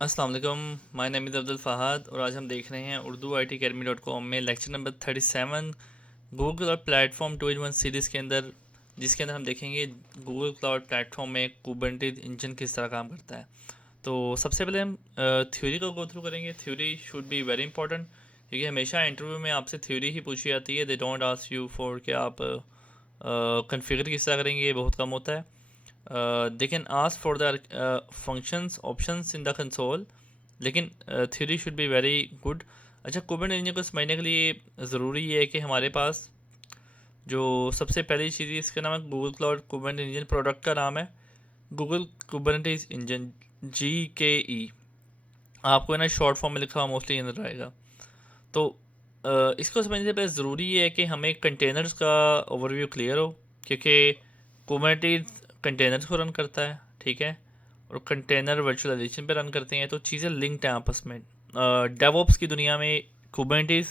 अस्सलाम वालेकुम। My name is Abdul Fahadh और आज हम देख रहे हैं उर्दू ITacademy.com में lecture number 37 Google cloud platform 2 in 1 series के अंदर, जिसके अंदर हम देखेंगे गूगल क्लाउड प्लेटफॉर्म में कुबरनेटिस इंजन किस तरह काम करता है। तो सबसे पहले हम थ्योरी को गो थ्रू करेंगे। Theory should be very important, क्योंकि हमेशा इंटरव्यू में आपसे थ्योरी ही पूछी जाती है। They don't ask you for कि आप कन्फिगर किस तरह करेंगे, ये बहुत कम होता है। They can ask for the functions options in the console, लेकिन theory should be very good. अच्छा, कुबरनेटिस इंजन को समझने के लिए ज़रूरी ये है कि हमारे पास जो सबसे पहली चीज़ है, इसका नाम है Google cloud Kubernetes engine. Product का नाम है गूगल कुबरनेटिस इंजन, GKE। आपको ना शॉर्ट फॉर्म में लिखा हुआ मोस्टली नजर आएगा। तो इसको समझने से पहले ज़रूरी ये है कि हमें कंटेनर्स का ओवरव्यू क्लियर हो, क्योंकि कुबरनेटिस कंटेनर्स को रन करता है, ठीक है, और कंटेनर वर्चुअलाइजेशन पे रन करते हैं, तो चीज़ें लिंक्ड हैं आपस में। डेवऑप्स की दुनिया में कुबरनेटिस,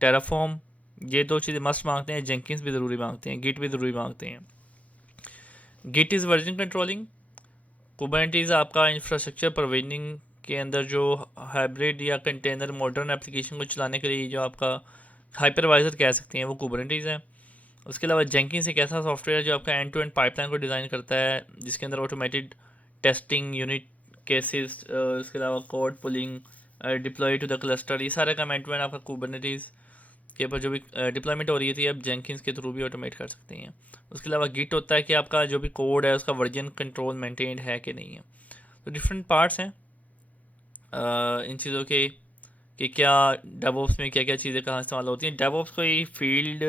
टेराफॉर्म, ये दो चीज़ें मस्ट मांगते हैं। जेंकिंस भी ज़रूरी मांगते हैं, गिट भी ज़रूरी मांगते हैं। Git is version controlling. Kubernetes आपका इंफ्रास्ट्रक्चर प्रोविजनिंग के अंदर जो हाइब्रिड या कंटेनर मॉडर्न एप्लीकेशन को चलाने के लिए जो आपका हाइपरवाइजर कह सकते हैं, वो कुबरनेटिस है। उसके अलावा जेंकिंस एक ऐसा सॉफ्टवेयर है जो आपका एंड टू एंड पाइपलाइन को डिज़ाइन करता है, जिसके अंदर ऑटोमेटेड टेस्टिंग, यूनिट केसेस, उसके अलावा code pulling, deploy to the cluster, ये सारा काम एंड टू एंड आपका कुबरनेटिस के ऊपर जो भी डिप्लॉयमेंट हो रही थी, आप जेंकिंस के थ्रू भी ऑटोमेट कर सकते हैं। उसके अलावा गिट होता है कि आपका जो भी कोड है उसका वर्जन कंट्रोल मेंटेन्ड है कि नहीं है। तो डिफरेंट पार्ट्स हैं इन चीज़ों के, कि क्या डेवऑप्स में क्या क्या चीज़ें कहाँ इस्तेमाल होती हैं। डेवऑप्स कोई फील्ड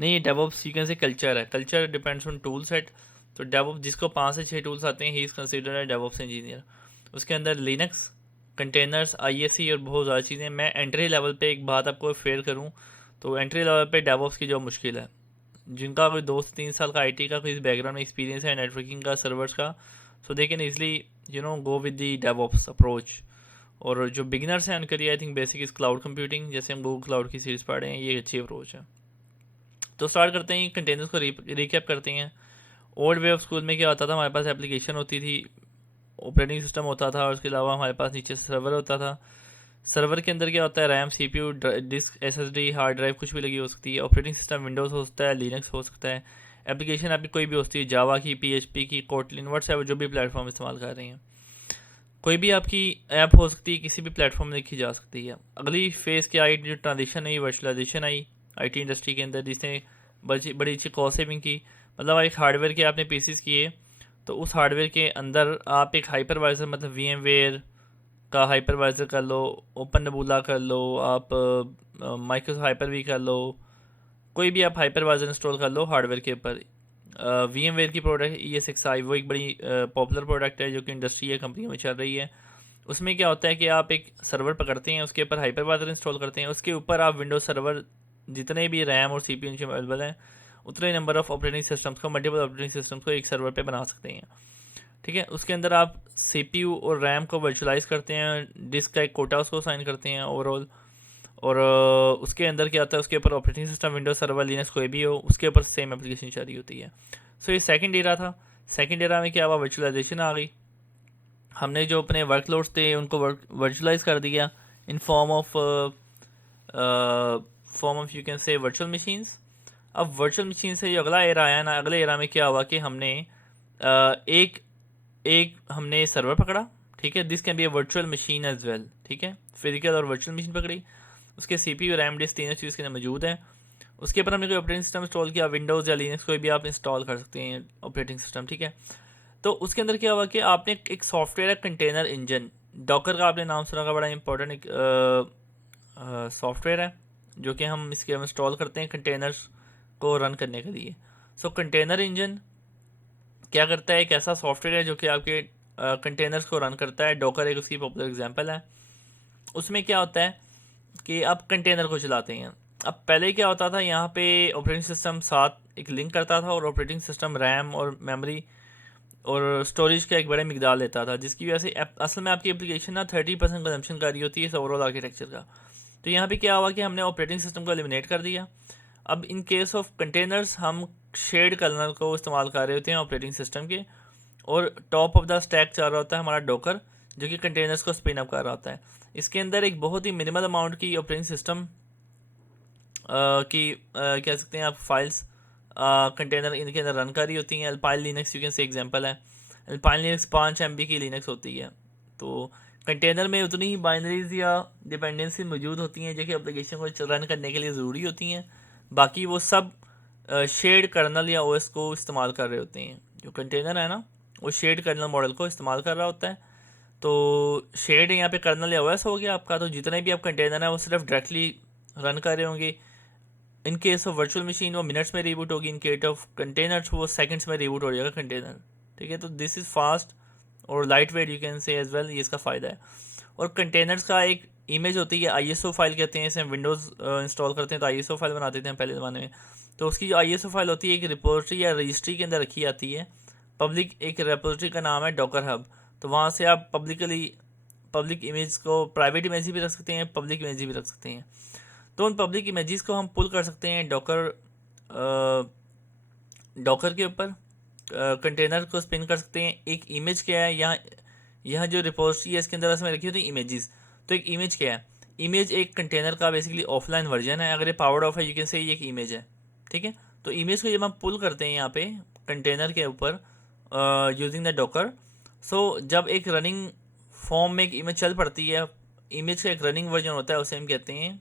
नहीं है, डेवऑप्स सीक्वेंस से कल्चर है। Culture depends on tool set. तो डेवऑप्स जिसको 5 से 6 टूल्स आते हैं, ही इज़ कंसिडर्ड है डेवऑप्स इंजीनियर। उसके अंदर लिनक्स, कंटेनर्स, ISE और बहुत ज़्यादा चीज़ें। मैं एंट्री लेवल पे एक बात आपको फेयर करूँ, तो एंट्री लेवल पे डेवऑप्स की जो मुश्किल है, जिनका कोई 2 से 3 साल का IT का कोई बैकग्राउंड में एक्सपीरियंस है, नेटवर्किंग का, सर्वर्स का, so they can easily go with the DevOps approach. और जो बिगिनर्स हैं उनके लिए I think basic is cloud computing, जैसे हम गूगल क्लाउड की सीरीज़ पढ़ रहे हैं, ये अच्छी अप्रोच है। तो स्टार्ट करते हैं, कंटेनर्स को रिकैप करते हैं। ओल्ड वे ऑफ स्कूल में क्या होता था, हमारे पास एप्लीकेशन होती थी, ऑपरेटिंग सिस्टम होता था, और उसके अलावा हमारे पास नीचे सर्वर होता था। सर्वर के अंदर क्या होता है, RAM, CPU, disk, SSD, hard drive, कुछ भी लगी हो सकती है। ऑपरेटिंग सिस्टम विंडोज़ हो सकता है, लिनक्स हो सकता है। एप्लीकेशन आपकी कोई भी हो सकती है, जावा की, PHP की, कोटलिन, व्हाट्सएप, जो भी प्लेटफॉर्म इस्तेमाल कर रहे हैं। कोई भी आपकी ऐप हो सकती है, किसी भी प्लेटफॉर्म में लिखी जा सकती है। अगली फेज़ क्या आई, जो ट्रांजिशन आई, वर्चुअलाइजेशन आई IT इंडस्ट्री के अंदर, जिसने बड़ी बड़ी अच्छी कॉस्ट सेविंग की। मतलब एक हार्डवेयर के आपने पीसीस किए, तो उस हार्डवेयर के अंदर आप एक हाइपरवाइज़र, मतलब VMware का हाइपरवाइज़र कर लो, ओपन नेबुला कर लो, आप माइक्रोसॉफ्ट हाइपर भी कर लो, कोई भी आप हाइपरवाइज़र इंस्टॉल कर लो हार्डवेयर के ऊपर। VMware की प्रोडक्ट ESXi, वो एक बड़ी पॉपुलर प्रोडक्ट है जो कि इंडस्ट्री या कंपनियों में चल रही है। उसमें क्या होता है कि आप एक सर्वर पकड़ते हैं, उसके ऊपर हाइपरवाइज़र इंस्टॉल करते हैं, उसके ऊपर आप विंडोज सर्वर जितने भी रैम और CPU इनके अवेलेबल हैं, उतने नंबर ऑफ ऑपरेटिंग सिस्टम्स को, मल्टीपल ऑपरेटिंग सिस्टम्स को एक सर्वर पे बना सकते हैं। ठीक है, उसके अंदर आप CPU और रैम को वर्चुअलाइज करते हैं, डिस्क का एक कोटा उसको साइन करते हैं ओवरऑल। और उसके अंदर क्या आता है, उसके ऊपर operating system, Windows server, Linux कोई भी हो, उसके ऊपर सेम एप्लीकेशन चल रही होती है। सो ये सेकंड एरा था। सेकंड एरा में क्या हुआ, वर्चुअलाइजेशन आ गई। हमने जो अपने वर्कलोड्स थे उनको वर्चुअलाइज कर दिया in form of you can से वर्चुअल मशीन्स। अब वर्चुअल मशीन से जो अगला एरा आया ना, अगले एरा में क्या हुआ कि हमने एक एक हमने सर्वर पकड़ा, ठीक है, this can be a virtual machine as well, ठीक है, फिजिकल और वर्चुअल मशीन पकड़ी। उसके CPU, रैम, डिस्क, तीनों चीज़ के अंदर मौजूद है। उसके ऊपर हमने कोई ऑपरेटिंग सिस्टम इंस्टॉल किया, विंडोज़ या लिनक्स कोई भी आप इंस्टॉल कर सकते हैं ऑपरेटिंग सिस्टम, ठीक है। तो उसके अंदर क्या हुआ कि आपने एक सॉफ्टवेयर है, कंटेनर इंजन, डॉकर का आपने नाम सुना का, बड़ा इंपॉर्टेंट एक सॉफ्टवेयर है, जो कि हम इसके इंस्टॉल करते हैं कंटेनर्स को रन करने के लिए। सो कंटेनर इंजन क्या करता है, एक ऐसा सॉफ्टवेयर है जो कि आपके कंटेनर्स को रन करता है। डॉकर एक उसकी पॉपुलर एग्जांपल है। उसमें क्या होता है कि आप कंटेनर को चलाते हैं। अब पहले क्या होता था, यहाँ पे ऑपरेटिंग सिस्टम साथ एक लिंक करता था, और ऑपरेटिंग सिस्टम रैम और मेमोरी और स्टोरेज का एक बड़ा मिकदार लेता था, जिसकी वजह से असल में आपकी एप्लीकेशन ना 30% कंजम्पशन कर रही होती है इस ओवरऑल आर्किटेक्चर का। तो यहाँ पे क्या हुआ कि हमने ऑपरेटिंग सिस्टम को एलिमिनेट कर दिया। अब इन केस ऑफ कंटेनर्स हम शेड कर्नल को इस्तेमाल कर रहे होते हैं ऑपरेटिंग सिस्टम के, और टॉप ऑफ द स्टैक चल रहा होता है हमारा डॉकर, जो कि कंटेनर्स को स्पिन अप कर रहा होता है। इसके अंदर एक बहुत ही मिनिमल अमाउंट की ऑपरेटिंग सिस्टम की कह सकते हैं आप फाइल्स कंटेनर इनके अंदर रन कर रही होती हैं। अल्पाइन लिनक्स यू कैन से एग्जांपल है। अल्पाइन लिनक्स 5 MB की लिनक्स होती है। तो कंटेनर में उतनी ही बाइनरीज या डिपेंडेंसी मौजूद होती हैं जो कि एप्लीकेशन को रन करने के लिए ज़रूरी होती हैं। बाकी वो सब शेड कर्नल या ओएस को इस्तेमाल कर रहे होते हैं। जो कंटेनर है ना, वो शेड कर्नल मॉडल को इस्तेमाल कर रहा होता है। तो शेड यहाँ पे कर्नल या ओएस हो गया आपका। तो जितने भी आप कंटेनर हैं वो सिर्फ डायरेक्टली रन कर रहे होंगे। In case of virtual machine वो मिनट्स में रीबूट होगी, इन केस ऑफ कंटेनर्स वो सेकंड्स में रीबूट हो जाएगा कंटेनर। ठीक है, तो दिस इज़ फास्ट और lightweight you can say as well, ये इसका फ़ायदा है। और कंटेनर्स का एक इमेज होती है, ISO फाइल कहते हैं इसे। हम विंडोज़ इंस्टॉल करते हैं तो ISO फाइल बनाते थे हम पहले ज़माने में। तो उसकी जो ISO फाइल होती है एक रिपोजिटरी या रजिस्ट्री के अंदर रखी जाती है। पब्लिक एक रिपोजिटरी का नाम है डॉकर हब। तो वहाँ से आप पब्लिक इमेज को, प्राइवेट इमेज भी रख सकते हैं, पब्लिक इमेज भी रख सकते हैं। तो उन पब्लिक इमेजेस को हम पुल कर सकते हैं डॉकर के ऊपर, कंटेनर को स्पिन कर सकते हैं। एक इमेज क्या है, यहाँ जो रिपोजिटरी है इसके अंदर इसमें रखी होती है इमेजेस। तो एक इमेज क्या है, इमेज एक कंटेनर का बेसिकली ऑफलाइन वर्जन है। अगर ये पावर्ड ऑफ है यू कैन से ये एक इमेज है। ठीक है, तो इमेज को जब हम पुल करते हैं यहाँ पे कंटेनर के ऊपर यूजिंग द डॉकर, सो जब एक रनिंग फॉर्म में एक इमेज चल पड़ती है, इमेज का एक रनिंग वर्जन होता है, उसे हम कहते हैं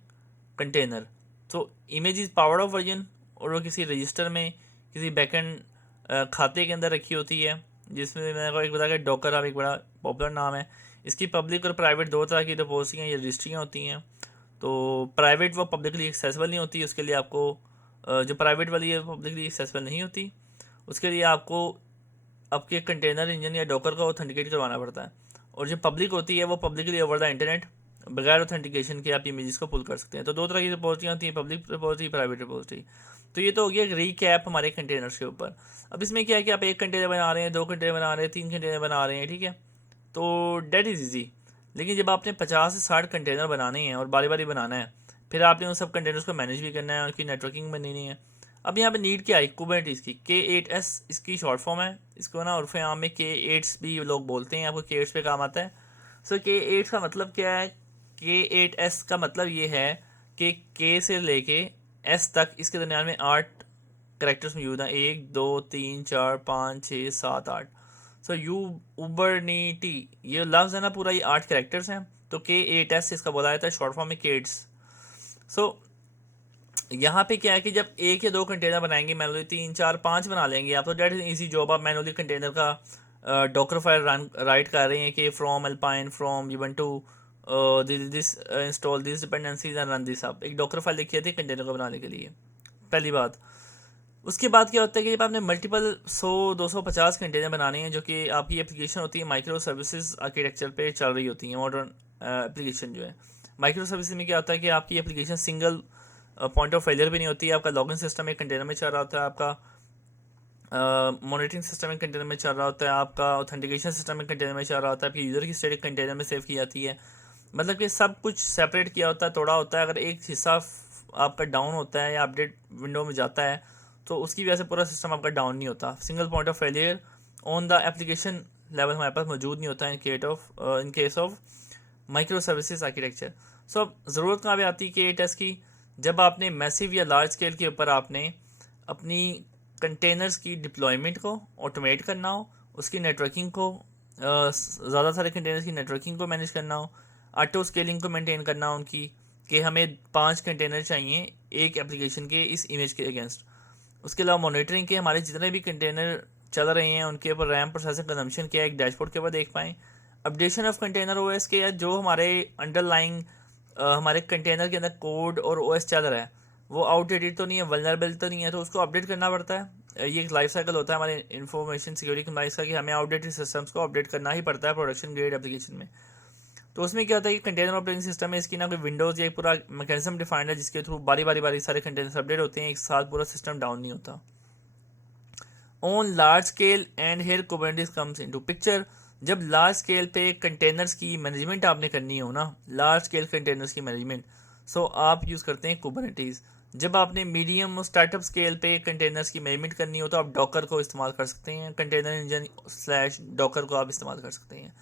कंटेनर। तो image is powered of version और वो किसी रजिस्टर में, किसी बैकएंड खाते के अंदर रखी होती है, जिसमें मैंने को एक बताया कि डॉकर अब एक बड़ा पॉपुलर नाम है। इसकी पब्लिक और प्राइवेट दो तरह की रिपोजिटरियाँ या रजिस्ट्रियाँ होती हैं। तो प्राइवेट वो पब्लिकली एक्सेसिबल नहीं होती, उसके लिए आपको जो प्राइवेट वाली है पब्लिकली एक्सेसिबल नहीं होती, उसके लिए आपको आपके कंटेनर इंजन या डॉकर को ऑथेंटिकेट करवाना पड़ता है। और जो पब्लिक होती है वो पब्लिकली ओवर द इंटरनेट बगैर ऑथेंटिकेशन के आप इमेजेस को पुल कर सकते हैं। तो दो तरह की रिपोजिटरियाँ होती हैं, पब्लिक रिपोजिटरी, प्राइवेट रिपोजिटरी। तो ये तो हो गया एक रीकैप हमारे कंटेनर्स के ऊपर। अब इसमें क्या है कि आप एक कंटेनर बना रहे हैं, 2 कंटेनर बना रहे हैं, 3 कंटेनर बना रहे हैं। ठीक है, तो डेट इज़ ईजी। लेकिन जब आपने 50 से 60 कंटेनर बनाने हैं और बारी बारी बनाना है, फिर आपने उन सब कंटेनर्स को मैनेज भी करना है, उनकी नेटवर्किंग बननी है। अब यहाँ पे नीड क्या है, कुबरनेटिस की। K8s इसकी शॉर्ट फॉर्म है। इसको ना उर्फ आम में K8s भी लोग बोलते हैं, आपको K8s पे काम आता है। सो K8 का मतलब क्या है, K8s का मतलब ये है कि K से लेके S तक इसके दरमियान में 8 करेक्टर्स मौजूद हैं। 1 2 3 4 5 6 7 8। सो यूबरनेटी ये लफ्ज़ है ना पूरा, ये 8 करेक्टर्स हैं। तो K8s इसका बोला जाता है शॉर्ट फॉर्म में K8s। सो यहाँ पे क्या है कि जब 1 या 2 कंटेनर बनाएंगे, मैनुअली 3 4 5 बना लेंगे आप, तो डेट इज ईजी जॉब। आप मैनुअली कंटेनर का डॉकर फाइल रन राइट कर रहे हैं कि from alpine from ubuntu this install this dependencies and run this up. एक डॉकर फाइल लिखी थी कंटेनर को बनाने के लिए, पहली बात। उसके बाद क्या होता है कि जब आपने मल्टीपल 100-250 कंटेनर बनाने हैं, जो कि आपकी एप्लीकेशन होती है माइक्रो सर्विसेज आर्किटेक्चर पे चल रही होती है, मॉडर्न एप्लीकेशन जो है। माइक्रो सर्विसेज में क्या होता है कि आपकी application single point of failure भी नहीं होती है। आपका लॉगिन सिस्टम एक कंटेनर में चल रहा होता है, आपका मॉनिटरिंग सिस्टम एक कंटेनर में चल रहा होता है, आपका ऑथेंटिकेशन सिस्टम एक कंटेनर में चल रहा होता है, आपकी यूज़र की स्टेट एक कंटेनर में सेव की जाती है। मतलब कि सब कुछ सेपरेट किया होता है, तोड़ा होता है। अगर एक हिस्सा आपका डाउन होता है या अपडेट विंडो में जाता है, तो उसकी वजह से पूरा सिस्टम आपका डाउन नहीं होता। Single point of failure on the application level हमारे पास मौजूद नहीं होता in case of micro services architecture. So अब ज़रूरत कहाँ पे आती है K8s की, जब आपने मैसिव या लार्ज स्केल के ऊपर आपने अपनी कंटेनर्स की डिप्लॉयमेंट को ऑटोमेट करना हो, उसकी नेटवर्किंग को ज़्यादा सारे कंटेनर्स की नेटवर्किंग को मैनेज करना हो, ऑटो स्केलिंग को मेंटेन करना हो उनकी, कि हमें 5 कंटेनर चाहिए एक एप्लीकेशन के इस इमेज के अगेंस्ट। उसके अलावा मॉनिटरिंग के हमारे जितने भी कंटेनर चल रहे हैं उनके ऊपर रैम प्रोसेसिंग कंजम्पशन क्या है, एक डैशबोर्ड के ऊपर देख पाएँ। अपडेशन ऑफ कंटेनर ओएस के, या जो हमारे अंडरलाइंग हमारे कंटेनर के अंदर कोड और ओएस चल रहा है वो आउटडेटेड तो नहीं है, वल्नरेबल तो नहीं है, तो उसको अपडेट करना पड़ता है। ये एक लाइफ साइकिल होता है हमारे इंफॉर्मेशन सिक्योरिटी कंप्लाइंस का, कि हमें आउटडेटेड सिस्टम्स को अपडेट करना ही पड़ता है प्रोडक्शन ग्रेड एप्लीकेशन में। तो उसमें क्या होता है कि कंटेनर ऑपरेटिंग सिस्टम है, इसकी ना कोई विंडोज़ या एक पूरा मैकेनिज्म डिफाइंड है जिसके थ्रू बारी सारे कंटेनर्स अपडेट होते हैं, एक साथ पूरा सिस्टम डाउन नहीं होता। On large scale and here Kubernetes comes into picture. जब लार्ज स्केल पे कंटेनर्स की मैनेजमेंट आपने करनी हो ना, लार्ज स्केल कंटेनर्स की मैनेजमेंट, सो आप यूज़ करते हैं कुबरनेटिस। जब आपने मीडियम स्टार्टअप स्केल पे कंटेनर्स की मैनेजमेंट करनी हो तो आप डॉकर को इस्तेमाल कर सकते हैं, कंटेनर इंजन / डॉकर को आप इस्तेमाल कर सकते हैं।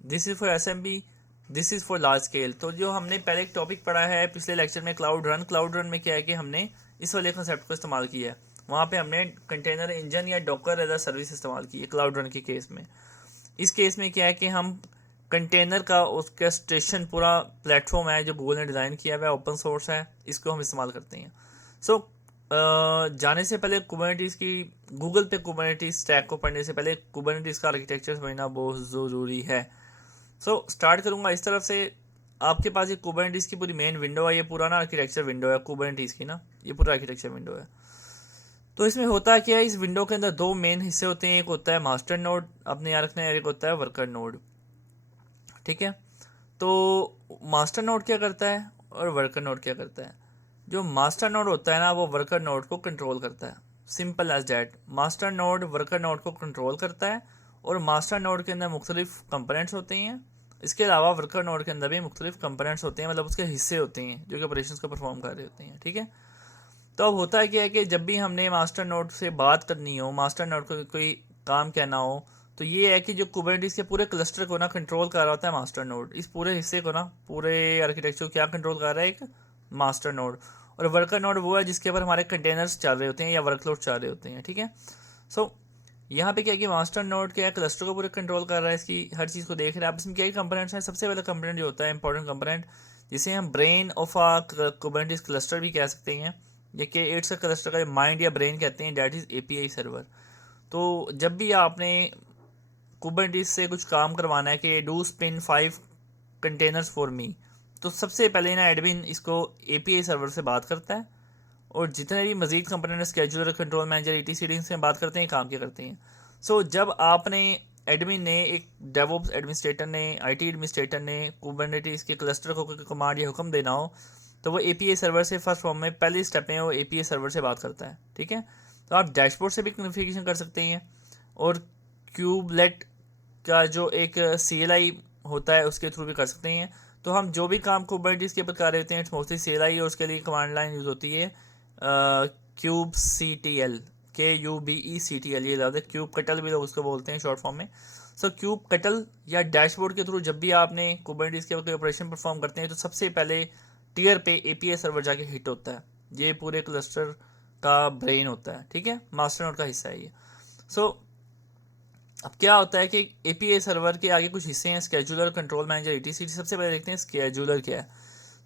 This is for SMB, this is for large scale. तो जो हमने पहले एक टॉपिक पढ़ा है पिछले लेक्चर में, क्लाउड रन में क्या है कि हमने इस वाले कंसेप्ट को इस्तेमाल किया है। वहाँ पे हमने कंटेनर इंजन या डॉकर एज अ सर्विस इस्तेमाल की है क्लाउड रन के केस में। इस केस में क्या है कि हम कंटेनर का उसका स्टेशन पूरा प्लेटफॉर्म है जो गूगल ने डिज़ाइन किया हुआ है, ओपन सोर्स है, इसको हम इस्तेमाल करते हैं। सो जाने से पहले कुबरनेटिस की, गूगल पे कुबरनेटिस स्टैक को पढ़ने से पहले कुबरनेटिस का आर्किटेक्चर समझना बहुत ज़रूरी है। सो स्टार्ट करूँगा इस तरफ से। आपके पास ये कुबरनेटिस की पूरी मेन विंडो है, ये पूरा ना आर्किटेक्चर विंडो है कुबरनेटिस की ना, ये पूरा आर्किटेक्चर विंडो है। तो इसमें होता क्या है, इस विंडो के अंदर दो मेन हिस्से होते हैं, एक होता है मास्टर नोड, अपने याद रखना है, एक होता है वर्कर नोड। ठीक है, तो मास्टर नोड क्या करता है और वर्कर नोड क्या करता है। जो मास्टर नोड होता है ना, वो वर्कर नोड को कंट्रोल करता है, simple as that. Master node worker node को कंट्रोल करता है और मास्टर नोड के अंदर मुख्तलिफ कंपोनेंट्स होते हैं। इसके अलावा वर्कर नोड के अंदर भी मुख्तलिफ कंपोनेंट्स होते हैं, मतलब उसके हिस्से होते हैं जो कि ऑपरेशंस को परफॉर्म कर रहे होते हैं। ठीक है, तो अब होता है क्या है कि जब भी हमने मास्टर नोड से बात करनी हो, मास्टर नोड को कोई काम कहना हो, तो ये है कि जो कुबरनेटिस के पूरे क्लस्टर को ना कंट्रोल कर रहा होता है मास्टर नोड। इस पूरे हिस्से को ना, पूरे आर्किटेक्चर को क्या कंट्रोल कर रहा है, एक मास्टर नोड। और वर्कर नोड वो है जिसके ऊपर हमारे कंटेनर्स चल रहे होते हैं या वर्कलोड चल रहे होते हैं। ठीक है, सो यहाँ पे क्या है कि मास्टर नोड क्या है, क्लस्टर को पूरे कंट्रोल कर रहा है, इसकी हर चीज़ को देख रहा है। आप इसमें क्या कंपोनेंट्स हैं, सबसे पहला कंपोनेंट जो होता है इंपॉर्टेंट कंपोनेंट, जिसे हम brain of a Kubernetes cluster भी कह सकते हैं, ये कि एट्स का क्लस्टर का माइंड या ब्रेन कहते हैं, डैट इज़ एपीआई सर्वर। तो जब भी आपने कुबरनेटिस से कुछ काम करवाना है कि do spin 5 containers for me, तो सबसे पहले ना एडमिन इसको एपीआई सर्वर से बात करता है, और जितने भी मजीद component scheduler, control manager, ETC से बात करते हैं, काम क्या करते हैं। सो जब आपने एडमिन ने, एक डेवऑप्स एडमिनिस्ट्रेटर ने, आईटी एडमिनिस्ट्रेटर ने कुबरनेटिस के क्लस्टर को कोई कमांड या हुक्म देना हो, तो वो एपीआई सर्वर से फर्स्ट फॉर्म में पहली स्टेप में वो एपीआई सर्वर से बात करता है। ठीक है, तो आप डैशबोर्ड से भी कॉन्फ़िगरेशन कर सकते हैं, और क्यूबलेट का जो एक CLI होता है उसके थ्रू भी कर सकते हैं। तो हम जो भी काम कुबरनेटिस के ऊपर कर रहे होते हैं, इट्स मोस्टली CLI, और उसके लिए कमांड लाइन यूज़ होती है क्यूब CTL, KUBECTL, ये ज़्यादा क्यूब कटल भी लोग उसको बोलते हैं शॉर्ट फॉर्म में। सो क्यूब कटल या डैशबोर्ड के थ्रू जब भी आपने कुबरनेटिस के कोई ऑपरेशन परफॉर्म करते हैं, तो सबसे पहले टीयर पे API सर्वर जाके हिट होता है। ये पूरे क्लस्टर का ब्रेन होता है। ठीक है, मास्टर नोड का हिस्सा है ये। सो अब क्या होता है कि API सर्वर के आगे कुछ हिस्से हैं, स्केड्यूलर, कंट्रोल मैनेजर, ETC। सबसे पहले देखते हैं स्केड्यूलर क्या है।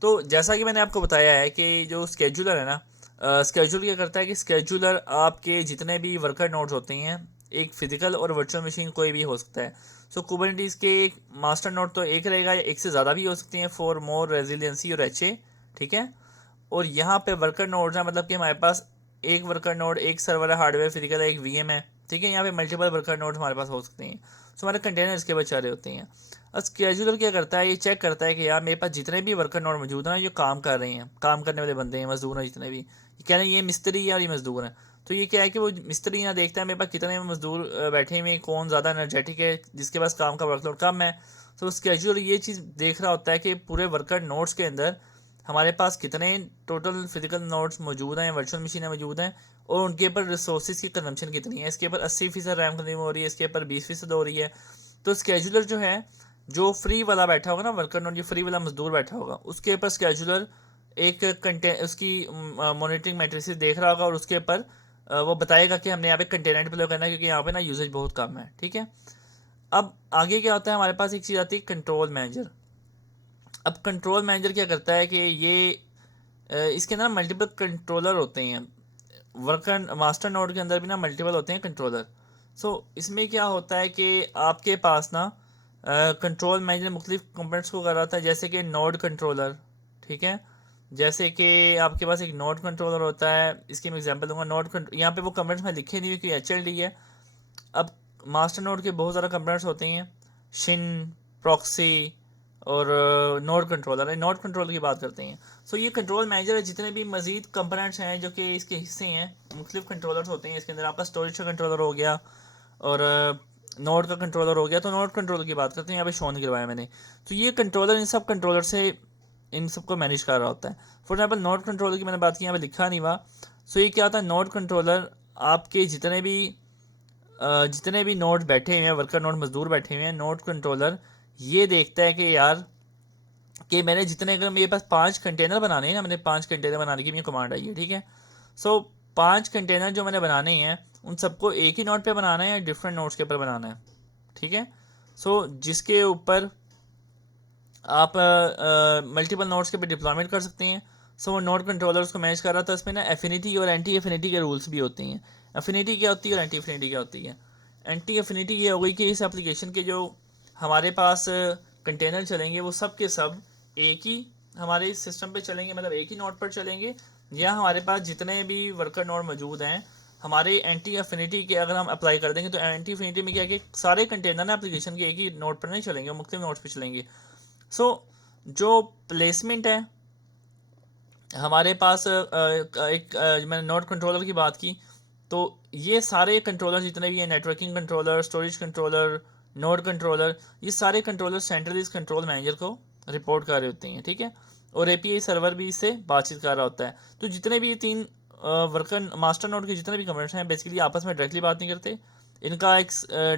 तो जैसा कि मैंने आपको बताया है कि जो स्केड्यूलर है ना, स्केड्यूल क्या करता है कि स्केड्यूलर आपके जितने भी वर्कर नोड्स होते हैं, एक फिजिकल और वर्चुअल मशीन कोई भी हो सकता है। सो कुबरनेटिस के मास्टर नोड तो एक रहेगा, या एक से ज़्यादा भी हो सकते हैं, फॉर मोर रेजिलियंसी और HA। ठीक है, और यहाँ पे वर्कर नोड्स हैं, मतलब कि हमारे पास एक वर्कर नोड, एक सर्वर है, हार्डवेयर फिजिकल है, एक VM है। ठीक है, यहाँ पे मल्टीपल वर्कर नोड्स हमारे पास हो सकते हैं। सो हमारे कंटेनर इसके बचा रहे होते हैं। अब स्केड्यूलर क्या करता है, ये चेक करता है कि यार मेरे पास जितने भी वर्कर नोड मौजूद हैं, जो काम कर रहे हैं, काम करने वाले बंदे हैं, मजदूर हैं, जितने भी, ये कह रहे हैं ये मिस्त्री है और ये मजदूर हैं। तो ये क्या है कि वो मिस्त्री ना देखता है मेरे पास कितने मजदूर बैठे हुए हैं, कौन ज़्यादा एनर्जेटिक है, जिसके पास काम का वर्कलोड कम है। तो स्केड्यूलर ये चीज़ देख रहा होता है कि पूरे वर्कर नोड्स के अंदर हमारे पास कितने टोटल फिजिकल नोड्स मौजूद हैं, वर्चुअल मशीनें मौजूद हैं, और उनके ऊपर रिसोर्सेज की कंजम्पशन कितनी है। इसके ऊपर 80% रैम कंज्यूम हो रही है, इसके ऊपर 20% हो रही है। तो स्केड्यूलर जो है, जो फ्री वाला बैठा होगा ना वर्कर नोड, जो फ्री वाला मजदूर बैठा होगा, उसके ऊपर स्केड्यूलर एक उसकी मॉनिटरिंग मैट्रिसेस देख रहा होगा, और उसके ऊपर वो बताएगा कि हमने यहाँ पे कंटेनर डिप्लॉय करना है, क्योंकि यहाँ पे ना यूजेज बहुत कम है। ठीक है, अब आगे क्या होता है, हमारे पास एक चीज़ आती है कंट्रोल मैनेजर। अब कंट्रोल मैनेजर क्या करता है कि ये इसके अंदर मल्टीपल कंट्रोलर होते हैं, वर्कर मास्टर नोड के अंदर भी ना मल्टीपल होते हैं कंट्रोलर। सो इसमें क्या होता है कि आपके पास ना कंट्रोल मैनेजर मुख्तलिफ कंपोनेंट्स को कर रहा था, जैसे कि नोड कंट्रोलर। ठीक है, जैसे कि आपके पास एक नोड कंट्रोलर होता है, इसकी मैं एग्जांपल दूंगा। यहाँ पे वो कंपोनेंट्स में लिखे नहीं हुए कि HLD है। अब मास्टर नोड के बहुत ज़्यादा कंपोनेंट्स होते हैं, शिन, प्रॉक्सी और नोड कंट्रोलर है। नोड कंट्रोलर की बात करते हैं। सो ये कंट्रोल मैनेजर है, जितने भी मजीद कंपोनेंट्स हैं जो कि इसके हिस्से हैं, मुख्तलिफ कंट्रोलर्स होते हैं इसके अंदर। आपका स्टोरेज का कंट्रोलर हो गया, और नोड का कंट्रोलर हो गया। तो नोड कंट्रोलर की बात करते हैं, यहाँ पे शो नहीं करवाया मैंने। तो ये कंट्रोलर इन सब कंट्रोलर से इन सबको मैनेज कर रहा होता है। फॉर एग्जाम्पल नोड कंट्रोलर की मैंने बात की, यहाँ पे लिखा नहीं हुआ। सो ये क्या होता है, नोड कंट्रोलर आपके जितने भी नोड बैठे हुए हैं, वर्कर नोड मजदूर बैठे हुए हैं, नोड कंट्रोलर ये देखता है कि यार कि मैंने जितने, अगर मेरे पास 5 कंटेनर बनाने हैं ना, मैंने 5 कंटेनर बनाने की मेरी कमांड आई है, ठीक है। सो 5 कंटेनर जो मैंने बनाने हैं उन सबको एक ही नोट पे बनाना है या डिफरेंट नोट्स के ऊपर बनाना है, ठीक है। सो जिसके ऊपर आप मल्टीपल नोट्स के ऊपर डिप्लॉयमेंट कर सकते हैं। सो वो नोड कंट्रोलर उसको मैनेज कर रहा था। इसमें ना एफिनिटी और एंटी एफिनिटी के रूल्स भी होते हैं। एफिनिटी क्या होती है और एंटी एफिनिटी क्या होती है? एंटी एफिनिटी ये हो गई कि इस एप्लीकेशन के जो हमारे पास कंटेनर चलेंगे वो सब के सब एक ही हमारे सिस्टम पे चलेंगे, मतलब एक ही नोड पर चलेंगे, या हमारे पास जितने भी वर्कर नोड मौजूद हैं हमारे एंटी एफिनिटी के अगर हम अप्लाई कर देंगे तो एंटी एफिनिटी में क्या कि सारे कंटेनर ना एप्लीकेशन के एक ही नोड पर नहीं चलेंगे, मुख्तलिफ नोड्स पर चलेंगे। सो जो प्लेसमेंट है हमारे पास एक मैंने नोड कंट्रोलर की बात की, तो ये सारे कंट्रोलर जितने भी हैं, networking controller, storage controller, node controller, ये सारे कंट्रोलर सेंट्रली इस कंट्रोल मैनेजर को रिपोर्ट कर रहे होते हैं, ठीक है। और एपीआई सर्वर भी इससे बातचीत कर रहा होता है। तो जितने भी 3 वर्कर मास्टर नोड के जितने भी कमेंट्स हैं बेसिकली आपस में डायरेक्टली बात नहीं करते। इनका एक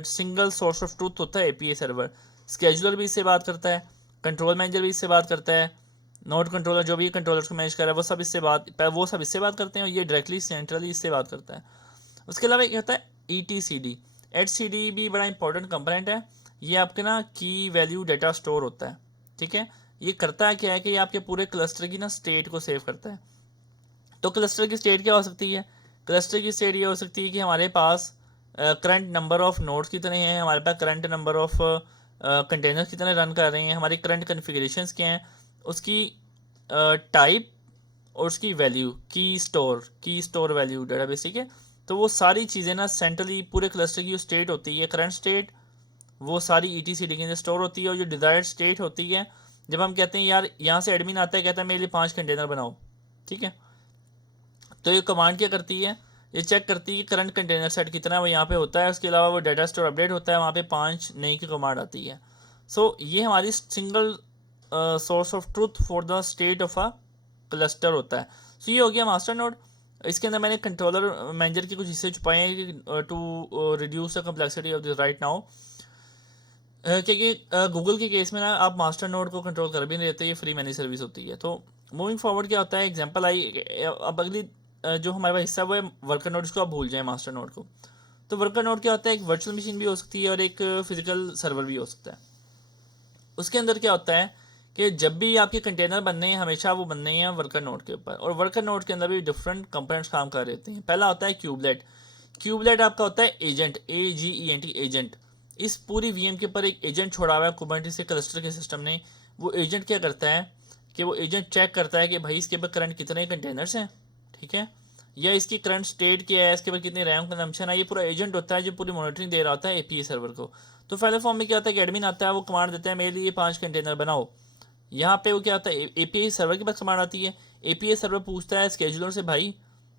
सिंगल सोर्स ऑफ ट्रूथ होता है एपीआई सर्वर। स्केजुलर भी इससे बात करता है, कंट्रोल मैनेजर भी इससे बात करता है, नोड कंट्रोलर जो भी कंट्रोलर्स को मैनेज कर रहा है वो सब इससे बात करते हैं, और ये डायरेक्टली सेंट्रली इससे बात करता है। उसके अलावा एक होता है ETCD। HCD भी बड़ा इंपॉर्टेंट कंपोनेंट है। ये आपके ना की वैल्यू डेटा स्टोर होता है, ठीक है। ये करता है क्या है कि ये आपके पूरे क्लस्टर की ना स्टेट को सेव करता है। तो क्लस्टर की स्टेट क्या हो सकती है? क्लस्टर की स्टेट ये हो सकती है कि हमारे पास करंट नंबर ऑफ नोड्स कितने हैं, हमारे पास करंट नंबर ऑफ कंटेनर्स कितने रन कर रहे हैं, हमारी करंट कन्फिगरेशंस क्या हैं, उसकी टाइप और उसकी वैल्यू, की स्टोर वैल्यू डेटाबेस, ठीक है। तो वो सारी चीज़ें ना सेंट्रली पूरे क्लस्टर की जो स्टेट होती है, करंट स्टेट, वो सारी ETCD के अंदर स्टोर होती है। और जो डिज़ायर्ड स्टेट होती है, जब हम कहते हैं यार यहाँ से एडमिन आता है कहता है मेरे लिए 5 कंटेनर बनाओ, ठीक है, तो ये कमांड क्या करती है? ये चेक करती है कि करंट कंटेनर सेट कितना है वो यहाँ पे होता है। उसके अलावा वो डाटा स्टोर अपडेट होता है, वहाँ पे 5 नई की कमांड आती है। सो ये हमारी single source of truth for the state of a cluster होता है। सो ये हो गया मास्टर नोड। इसके अंदर मैंने कंट्रोलर मैनेजर के कुछ हिस्से छुपाए हैं to reduce the complexity of this right now, क्योंकि गूगल के केस में ना आप मास्टर नोड को कंट्रोल कर भी नहीं रहते, ये फ्री मैनेज सर्विस होती है। तो मूविंग फॉरवर्ड क्या होता है, एग्जांपल आई, अब अगली जो हमारे पास हिस्सा है वो है वर्कर नोड, इसको आप भूल जाएं मास्टर नोड को। तो वर्कर नोड क्या होता है? एक वर्चुअल मशीन भी हो सकती है और एक फिजिकल सर्वर भी हो सकता है। उसके अंदर क्या होता है कि जब भी आपके कंटेनर बनने हैं हमेशा वो बनने हैं वर्कर नोड के ऊपर, और वर्कर नोड के अंदर भी डिफरेंट कंपोनेंट्स काम कर रहे होते हैं। पहला होता है क्यूबलेट। क्यूबलेट आपका होता है एजेंट, AGENT एजेंट। इस पूरी VM के ऊपर एक एजेंट छोड़ा हुआ है कुबरनेटिस के क्लस्टर के सिस्टम ने। वो एजेंट क्या करता है कि वो एजेंट चेक करता है कि भाई इसके ऊपर करंट कितने कंटेनर्स हैं, ठीक है, या इसकी करंट स्टेट क्या है, इसके ऊपर कितनी रैम कंजम्पशन है। ये पूरा एजेंट होता है जो पूरी मॉनिटरिंग दे रहा होता है API सर्वर को। तो पहले फॉर्म में क्या होता है कि एडमिन आता है, वो कमांड देता है मेरे लिए 5 कंटेनर बनाओ। यहाँ पे वो क्या होता है API सर्वर के पास कमांड आती है। API सर्वर पूछता है स्केजुलर से भाई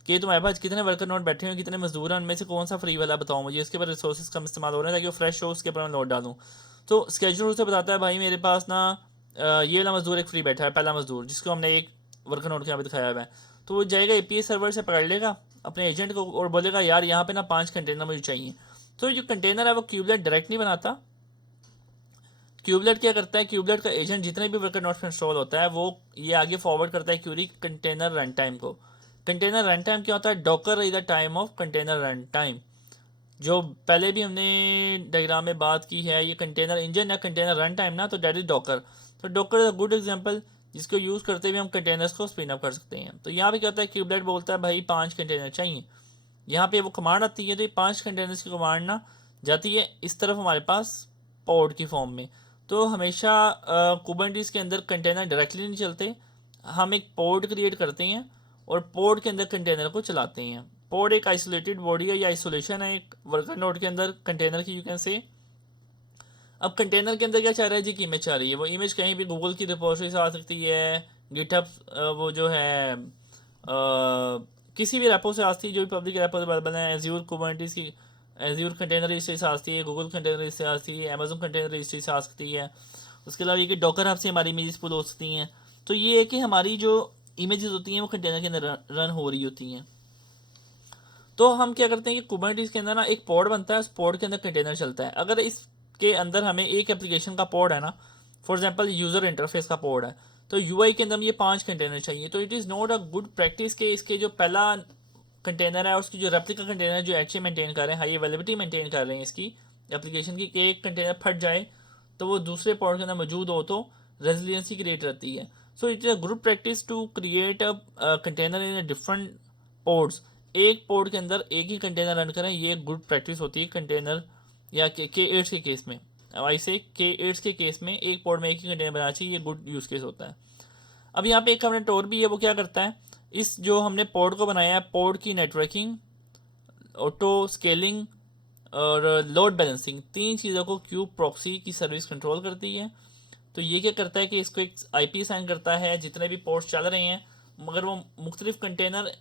कि तुम्हारे पास कितने वर्कर नोड बैठे हैं, कितने मजदूर हैं, उनमें से कौन सा फ्री वाला बताओ मुझे, इसके ऊपर रिसोर्सेज कम इस्तेमाल हो रहे हैं ताकि वो फ्रेश हो, उसके ऊपर मैं नोट डालूँ। तो स्केजुलर उसे बताता है भाई मेरे पास ना ये वाला मजदूर एक फ्री बैठा है, पहला मजदूर जिसको हमने एक वर्कर नोड के यहाँ पे दिखाया हुआ है। तो वो जाएगा API सर्वर से पकड़ लेगा अपने एजेंट को और बोलेगा यार यहाँ पे ना 5 कंटेनर मुझे चाहिए। तो जो कंटेनर है वो क्यूबलेट डायरेक्ट नहीं बनाता। क्यूबलेट क्या करता है, क्यूबलेट का एजेंट जितने भी वर्कर नोड्स में इंस्टॉल होता है वो ये आगे फॉरवर्ड करता है क्यूरी कंटेनर रन टाइम को। कंटेनर रन टाइम क्या होता है? Docker is the time of container run time. जो पहले भी हमने डायग्राम में बात की है, ये कंटेनर इंजन या कंटेनर रन टाइम ना, तो डेट इज डॉकर। तो Docker is a good example जिसको यूज़ करते हुए हम कंटेनर्स को स्पिन अप कर सकते हैं। तो यहाँ पे क्या होता है, क्यूबलेट बोलता है भाई 5 कंटेनर चाहिए। यहाँ पे वो कमांड आती है, तो ये 5 कंटेनर्स की कमांड ना जाती है इस तरफ हमारे पास पॉड की फॉर्म में। तो हमेशा कुबरनेटिस के अंदर कंटेनर डायरेक्टली नहीं चलते, हम एक पोर्ट क्रिएट करते हैं और पोर्ट के अंदर कंटेनर को चलाते हैं। पोर्ट एक आइसोलेटेड बॉडी है या आइसोलेशन है एक वर्कर नोड के अंदर कंटेनर की, यू कैन से। अब कंटेनर के अंदर क्या चाह रहा है जी, की इमेज चाह रही है। वो इमेज कहीं भी गूगल की रिपोजिटरी से आ सकती है, गिटहब वो जो है किसी भी रेपो से आती है, जो भी पब्लिक रेपो अवेलेबल है। एज्यूर कुबरनेटिस की एज्यूर कंटेनर रजिस्ट्री से आती है, गूगल कंटेनर रजिस्ट्री से आती है, अमेजोन कंटेनर रजिस्ट्री से आ सकती है। उसके अलावा ये कि डॉकर हब से हमारी इमेजेस पुल हो सकती हैं। तो ये है कि हमारी जो इमेजेस होती हैं वो कंटेनर के अंदर रन हो रही होती हैं। तो हम क्या करते हैं कि कुबरनेटिस के अंदर ना एक पॉड बनता है, उस पॉड के अंदर कंटेनर चलता है। अगर इस के अंदर हमें एक एप्लीकेशन का पोर्ट है ना, फॉर एग्जांपल यूज़र इंटरफेस का पोर्ट है, तो यूआई के अंदर ये 5 कंटेनर चाहिए। तो it is not a good practice के इसके जो पहला कंटेनर है उसकी जो रेप्लिका कंटेनर जो एच मेंटेन कर रहे हैं, हाई अवेलेबिलिटी मेंटेन कर रहे हैं इसकी एप्लीकेशन की, कि एक कंटेनर फट जाए तो वो दूसरे पोर्ट के अंदर मौजूद हो तो रेजिलियंसी क्रिएट रहती है। So it is a good practice to create a container in different ports. एक पोर्ट के अंदर एक ही कंटेनर रन करें, ये गुड प्रैक्टिस होती है कंटेनर या के एट्स के केस में। ऐसे के एट्स के केस में एक पोर्ट में एक ही कंटेनर बनाना चाहिए, ये गुड यूज़ केस होता है। अब यहाँ पे एक कंपोनेंट और भी है, वो क्या करता है, इस जो हमने पोर्ट को बनाया है, पोर्ट की नेटवर्किंग, ऑटो स्केलिंग और लोड बैलेंसिंग, 3 चीज़ों को क्यूब प्रॉक्सी की सर्विस कंट्रोल करती है। तो ये क्या करता है कि इसको एक आईपी असाइन करता है जितने भी पोर्ट्स चल रहे हैं, मगर वो मुख्तलिफ कंटेनर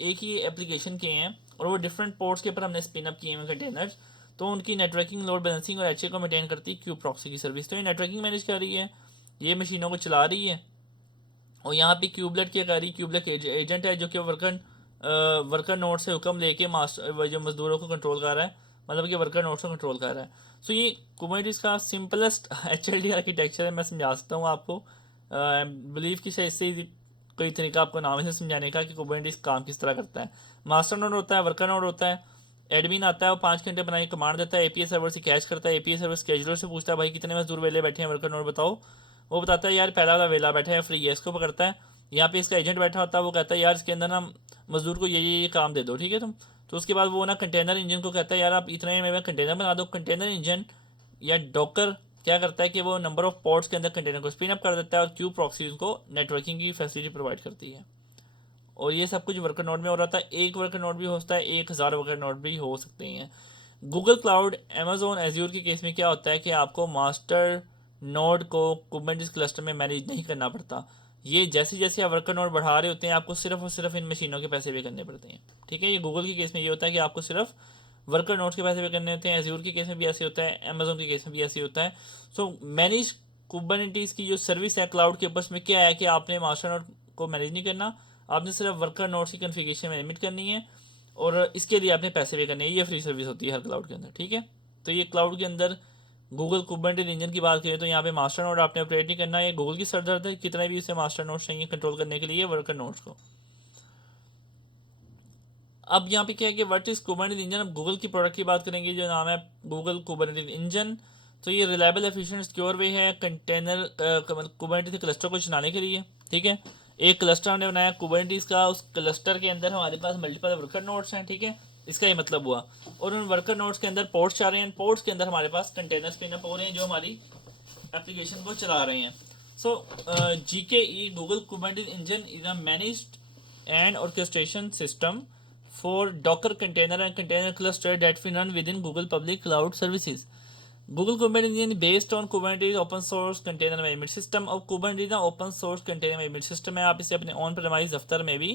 एक ही एप्लीकेशन के हैं और वो डिफरेंट पोर्ट्स के ऊपर हमने स्पिन अप किए हुए कंटेनर्स, तो उनकी नेटवर्किंग, लोड बैलेंसिंग और एच को मेंटेन करती है क्यूब प्रॉक्सी की सर्विस। तो ये नेटवर्किंग मैनेज कर रही है, ये मशीनों को चला रही है। और यहाँ पे क्यूबलेट क्या कर रही है, क्यूबलेट एजेंट है जो कि वर्कर नोड से हुक्म लेके मास्टर जो मजदूरों को कंट्रोल कर रहा है, मतलब कि वर्कर नोड से कंट्रोल कर रहा है। सो ये कुबरनेटिस का सिंपलेस्ट HLD आर्किटेक्चर है, मैं समझा सकता हूँ आपको। बिलीव कि शायद इससे कोई तरीका आपको नाम से समझाने का कि कुबरनेटिस काम किस तरह करता है। मास्टर नोड होता है, वर्कर नोड होता है, एडमिन आता है, वो 5 घंटे बनाई कमांड देता है, एपीए सर्वर से कैच करता है, एपीए सर्वर स्केजुलर से पूछता है भाई कितने मजदूर वेले बैठे हैं वर्कर नोड बताओ, वो बताता है यार पहला वाला वेला बैठा है फ्री है, इसको पकड़ता है। यहाँ पे इसका एजेंट बैठा होता है, वो कहता है यार इसके अंदर ना मजदूर को ये काम दे दो, ठीक है तुम। तो उसके बाद वो ना कंटेनर इंजन को कहता है यार आप इतने में कंटेनर बना दो। कंटेनर इंजन या डॉकर क्या करता है कि वो नंबर ऑफ पोर्ट्स के अंदर कंटेनर को स्पिन अप कर देता है और क्यू प्रॉक्सी को नेटवर्किंग की फैसिलिटी प्रोवाइड करती है। और ये सब कुछ वर्कर नोड में हो रहा था। एक वर्कर नोड भी होता है, 1000 वर्कर नोड भी हो सकते हैं। गूगल क्लाउड, अमेजोन एज्योर के केस में क्या होता है कि आपको मास्टर नोड को कुबरनेटिस क्लस्टर में मैनेज नहीं करना पड़ता। ये जैसे जैसे आप वर्कर नोड बढ़ा रहे होते हैं आपको सिर्फ और सिर्फ इन मशीनों के पैसे पे करने पड़ते हैं, ठीक है। ये गूगल के केस में ये होता है कि आपको सिर्फ वर्कर नोड्स के पैसे पे करने होते हैं। एज्योर के केस में भी ऐसे होता है, अमेजोन के केस में भी ऐसे होता है। सो मैनेज कुबरनेटिस की जो सर्विस है क्लाउड के ऊपर, उसमें क्या है कि आपने मास्टर नोड को मैनेज नहीं करना, आपने सिर्फ वर्कर नोड्स की कन्फिगरेशन मैनेज करनी है और इसके लिए आपने पैसे पे करने हैं। ये फ्री सर्विस होती है हर क्लाउड के अंदर, ठीक है। तो ये क्लाउड के अंदर गूगल कुबरनेटिस इंजन की बात करें तो यहाँ पे मास्टर नोड आपने ऑपरेट नहीं करना है, गूगल की सरदर्द है, कितने भी उसे मास्टर नोड्स चाहिए कंट्रोल करने के लिए वर्कर नोड्स को। अब यहाँ पे क्या है कि व्हाट इज कुबरनेटिस इंजन। अब गूगल की प्रोडक्ट की बात करेंगे जो नाम है गूगल कुबरनेटिस इंजन। तो ये रिलायबल, एफिशिएंट, सिक्योर वे है कंटेनर कुबरनेटिस क्लस्टर को चलाने के लिए, ठीक है। एक क्लस्टर हमने बनाया कुबरनेटिस का, उस क्लस्टर के अंदर हमारे पास मल्टीपल वर्कर नोड्स हैं, ठीक है। इसका ये मतलब हुआ, और उन वर्कर नोड्स के अंदर पोर्ट्स आ रहे हैं, पोर्ट्स के अंदर हमारे पास कंटेनर स्पिन अप हो रहे हैं जो हमारी एप्लीकेशन को चला रहे हैं। So GKE Google Kubernetes engine is a managed and orchestration system for Docker container and container cluster that we run within Google Public Cloud Services. Google Kubernetes Engine based on Kubernetes open source container management system। और Kubernetes ना open source container management system है, आप इसे अपने on premise दफ्तर में भी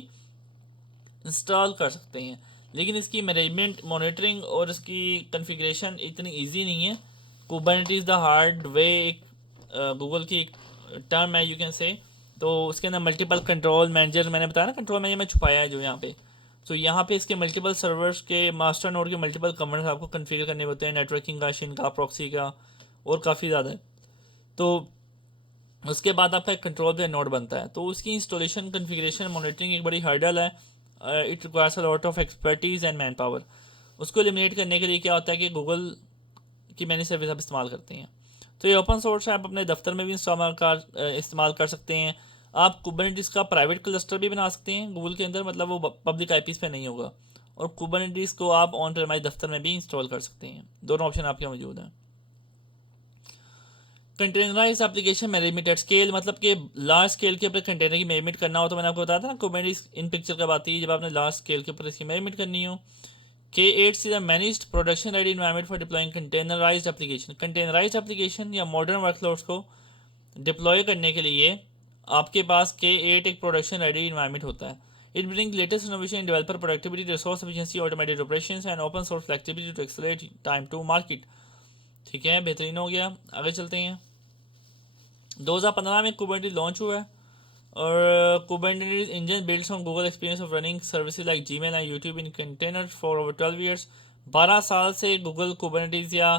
install कर सकते हैं, लेकिन इसकी मैनेजमेंट, मॉनिटरिंग और इसकी कन्फिग्रेशन इतनी ईजी नहीं है। Kubernetes द हार्ड वे एक गूगल की एक टर्म है, यू कैन से। तो उसके अंदर मल्टीपल कंट्रोल मैनेजर, मैंने बताया ना कंट्रोल मैनेजर में छुपाया है जो यहाँ पे। तो यहाँ पे इसके मल्टीपल सर्वर्स के, मास्टर नोड के मल्टीपल कमांड्स आपको कन्फिगर करने होते हैं, नेटवर्किंग का, शिन का, प्रॉक्सी का, और काफ़ी ज़्यादा है। तो उसके बाद आपका एक कंट्रोल प्लेन नोड बनता है, तो उसकी इंस्टॉलेशन, कन्फिगरेशन, मॉनिटरिंग एक बड़ी हर्डल है। It requires a lot of expertise and man power. उसको एलिमिनेट करने के लिए क्या होता है कि गूगल की मैनेज सर्विस आप इस्तेमाल करते हैं। तो ये ओपन सोर्स है, आप अपने दफ्तर में भी इस्तेमाल कर सकते हैं। आप कुबरनेटिस का प्राइवेट क्लस्टर भी बना सकते हैं गूगल के अंदर, मतलब वो पब्लिक आईपीज़ पे नहीं होगा। और कुबरनेटिस को आप ऑन प्रेमाइज दफ्तर में भी इंस्टॉल कर सकते हैं, दोनों ऑप्शन आपके मौजूद हैं। Containerise application management at scale, मतलब कि लार्ज स्केल के ऊपर कंटेनर की मैनेजमेंट करना हो, तो मैंने आपको बताया था ना कुबरनेटिस इन पिक्चर कब आती है, जब आपने लार्ज स्केल के ऊपर इसकी मैनेजमेंट करनी हो। K8 is a managed production ready environment for deploying containerized application। containerized application या modern workloads को डिप्लॉय करने के लिए आपके पास K8 एक प्रोडक्शन रेडी इन्वायरमेंट होता है। It bring latest innovation in developer productivity, resource efficiency, automated operations and open source flexibility to accelerate time to market. ठीक है, बेहतरीन हो गया। आगे चलते हैं। 2015 में कुबरनेटिस लॉन्च हुआ है और Kubernetes engine builds on Google experience of running services like Gmail and YouTube in container for over 12 years. 12 साल से गूगल कुबरनेटिस या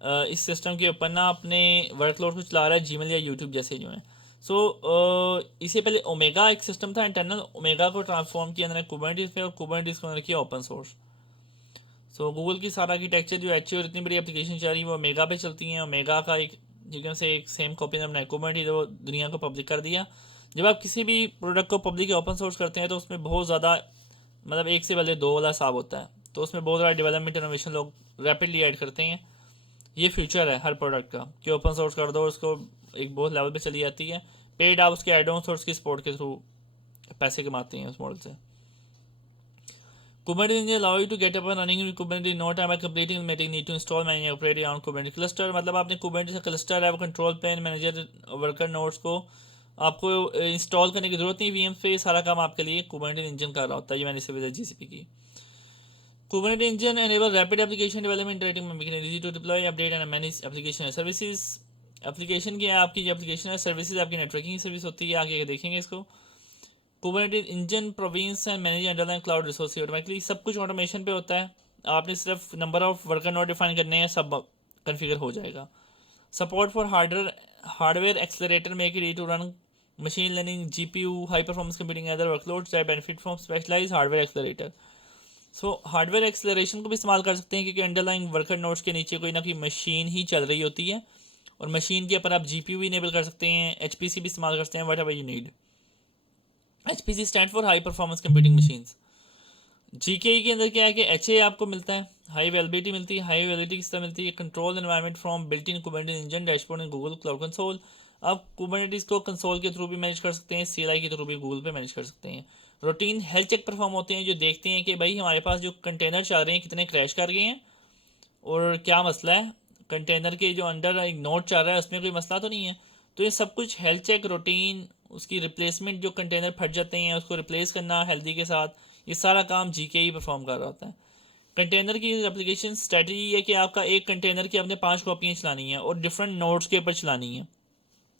इस सिस्टम के ऊपर ना अपने वर्कलोड को चला रहा है, जीमेल या यूट्यूब जैसे जो हैं। सो इससे पहले ओमेगा एक सिस्टम था इंटरनल, ओमेगा को ट्रांसफॉर्म किया अंदर कुबरनेटिस पे और कुबरनेटिस को अंदर किया ओपन सोर्स। सो गूगल की सारा आर्किटेक्चर जो अच्छी और इतनी बड़ी एप्लीकेशन चल रही है वो ओमेगा पे चलती हैं। ओमेगा का एक जिक्र से एक सेम कॉपी हमने कुबरनेटिस वो दुनिया को पब्लिक कर दिया। जब आप किसी भी प्रोडक्ट को पब्लिक या ओपन सोर्स करते हैं तो उसमें बहुत ज़्यादा मतलब एक से पहले दो वाला हिसाब होता है, तो उसमें बहुत ज़्यादा डेवलपमेंट इनोवेशन लोग रैपिडली ऐड करते हैं। ये फ्यूचर है हर प्रोडक्ट का कि ओपन सोर्स कर दो, उसको एक बहुत लेवल पे चली जाती है। पेड आप उसके एड ऑन्स और उसकी सपोर्ट के थ्रू पैसे कमाते हैं उस मॉडल से। Kubernetes Engine allow you to get up and running with Kubernetes in no time by completing the meeting need to install manage operate on Kubernetes cluster। मतलब आपने Kubernetes का क्लस्टर है वो control plane manager worker nodes को आपको install करने की जरूरत नहीं VMs पे, सारा काम आपके लिए Kubernetes इंजन कर रहा होता है। ये मैंने इससे GCP की। Kubernetes engine enable rapid application development, making it easy to deploy, update and manage application and services। Application की आपकी जो एप्लीकेशन है सर्विसेज आपकी नेटवर्किंग सर्विस होती है, आगे देखेंगे इसको। Kubernetes engine provisions and manage underlying cloud resource automatically, सब कुछ ऑटोमेशन पे होता है। आपने सिर्फ number of worker node define करने हैं, सब कन्फिगर हो जाएगा। Support for hardware accelerator make it easy to run machine learning GPU high performance computing other workloads that benefit from specialised hardware accelerator. So hardware acceleration को भी इस्तेमाल कर सकते हैं क्योंकि अंडरलाइन वर्कर नोड्स के नीचे कोई ना कोई मशीन ही चल रही होती है और मशीन के ऊपर आप GPU भी इनेबल कर सकते हैं, HPC भी इस्तेमाल कर सकते हैं, what ever you need. HPC stand for high performance computing machines. GKE के अंदर क्या है कि HA आपको मिलता है, हाई अवेलेबिलिटी मिलती है। हाई अवेलेबिलिटी किस तरह मिलती है? Control environment from built in Kubernetes engine dashboard in Google cloud console. आप कुबरनेटिस को कंसोल के थ्रू भी मैनेज कर सकते हैं, CLI के थ्रू भी गूगल पे मैनेज कर सकते हैं। रूटीन हेल्थ चेक परफॉर्म होते हैं जो देखते हैं कि भाई हमारे पास जो कंटेनर चल रहे हैं कितने क्रैश कर गए हैं और क्या मसला है, कंटेनर के जो अंडर एक नोड चल रहा है उसमें कोई मसला तो नहीं है। तो ये सब कुछ हेल्थ चेक रूटीन, उसकी रिप्लेसमेंट, जो कंटेनर फट जाते हैं उसको रिप्लेस करना हेल्दी के साथ, ये सारा काम GKE परफॉर्म कर रहा होता है। कंटेनर की एप्लीकेशन स्ट्रेटजी है कि आपका एक कंटेनर की आपने 5 कॉपियाँ चलानी है और डिफरेंट नोड्स के ऊपर चलानी है।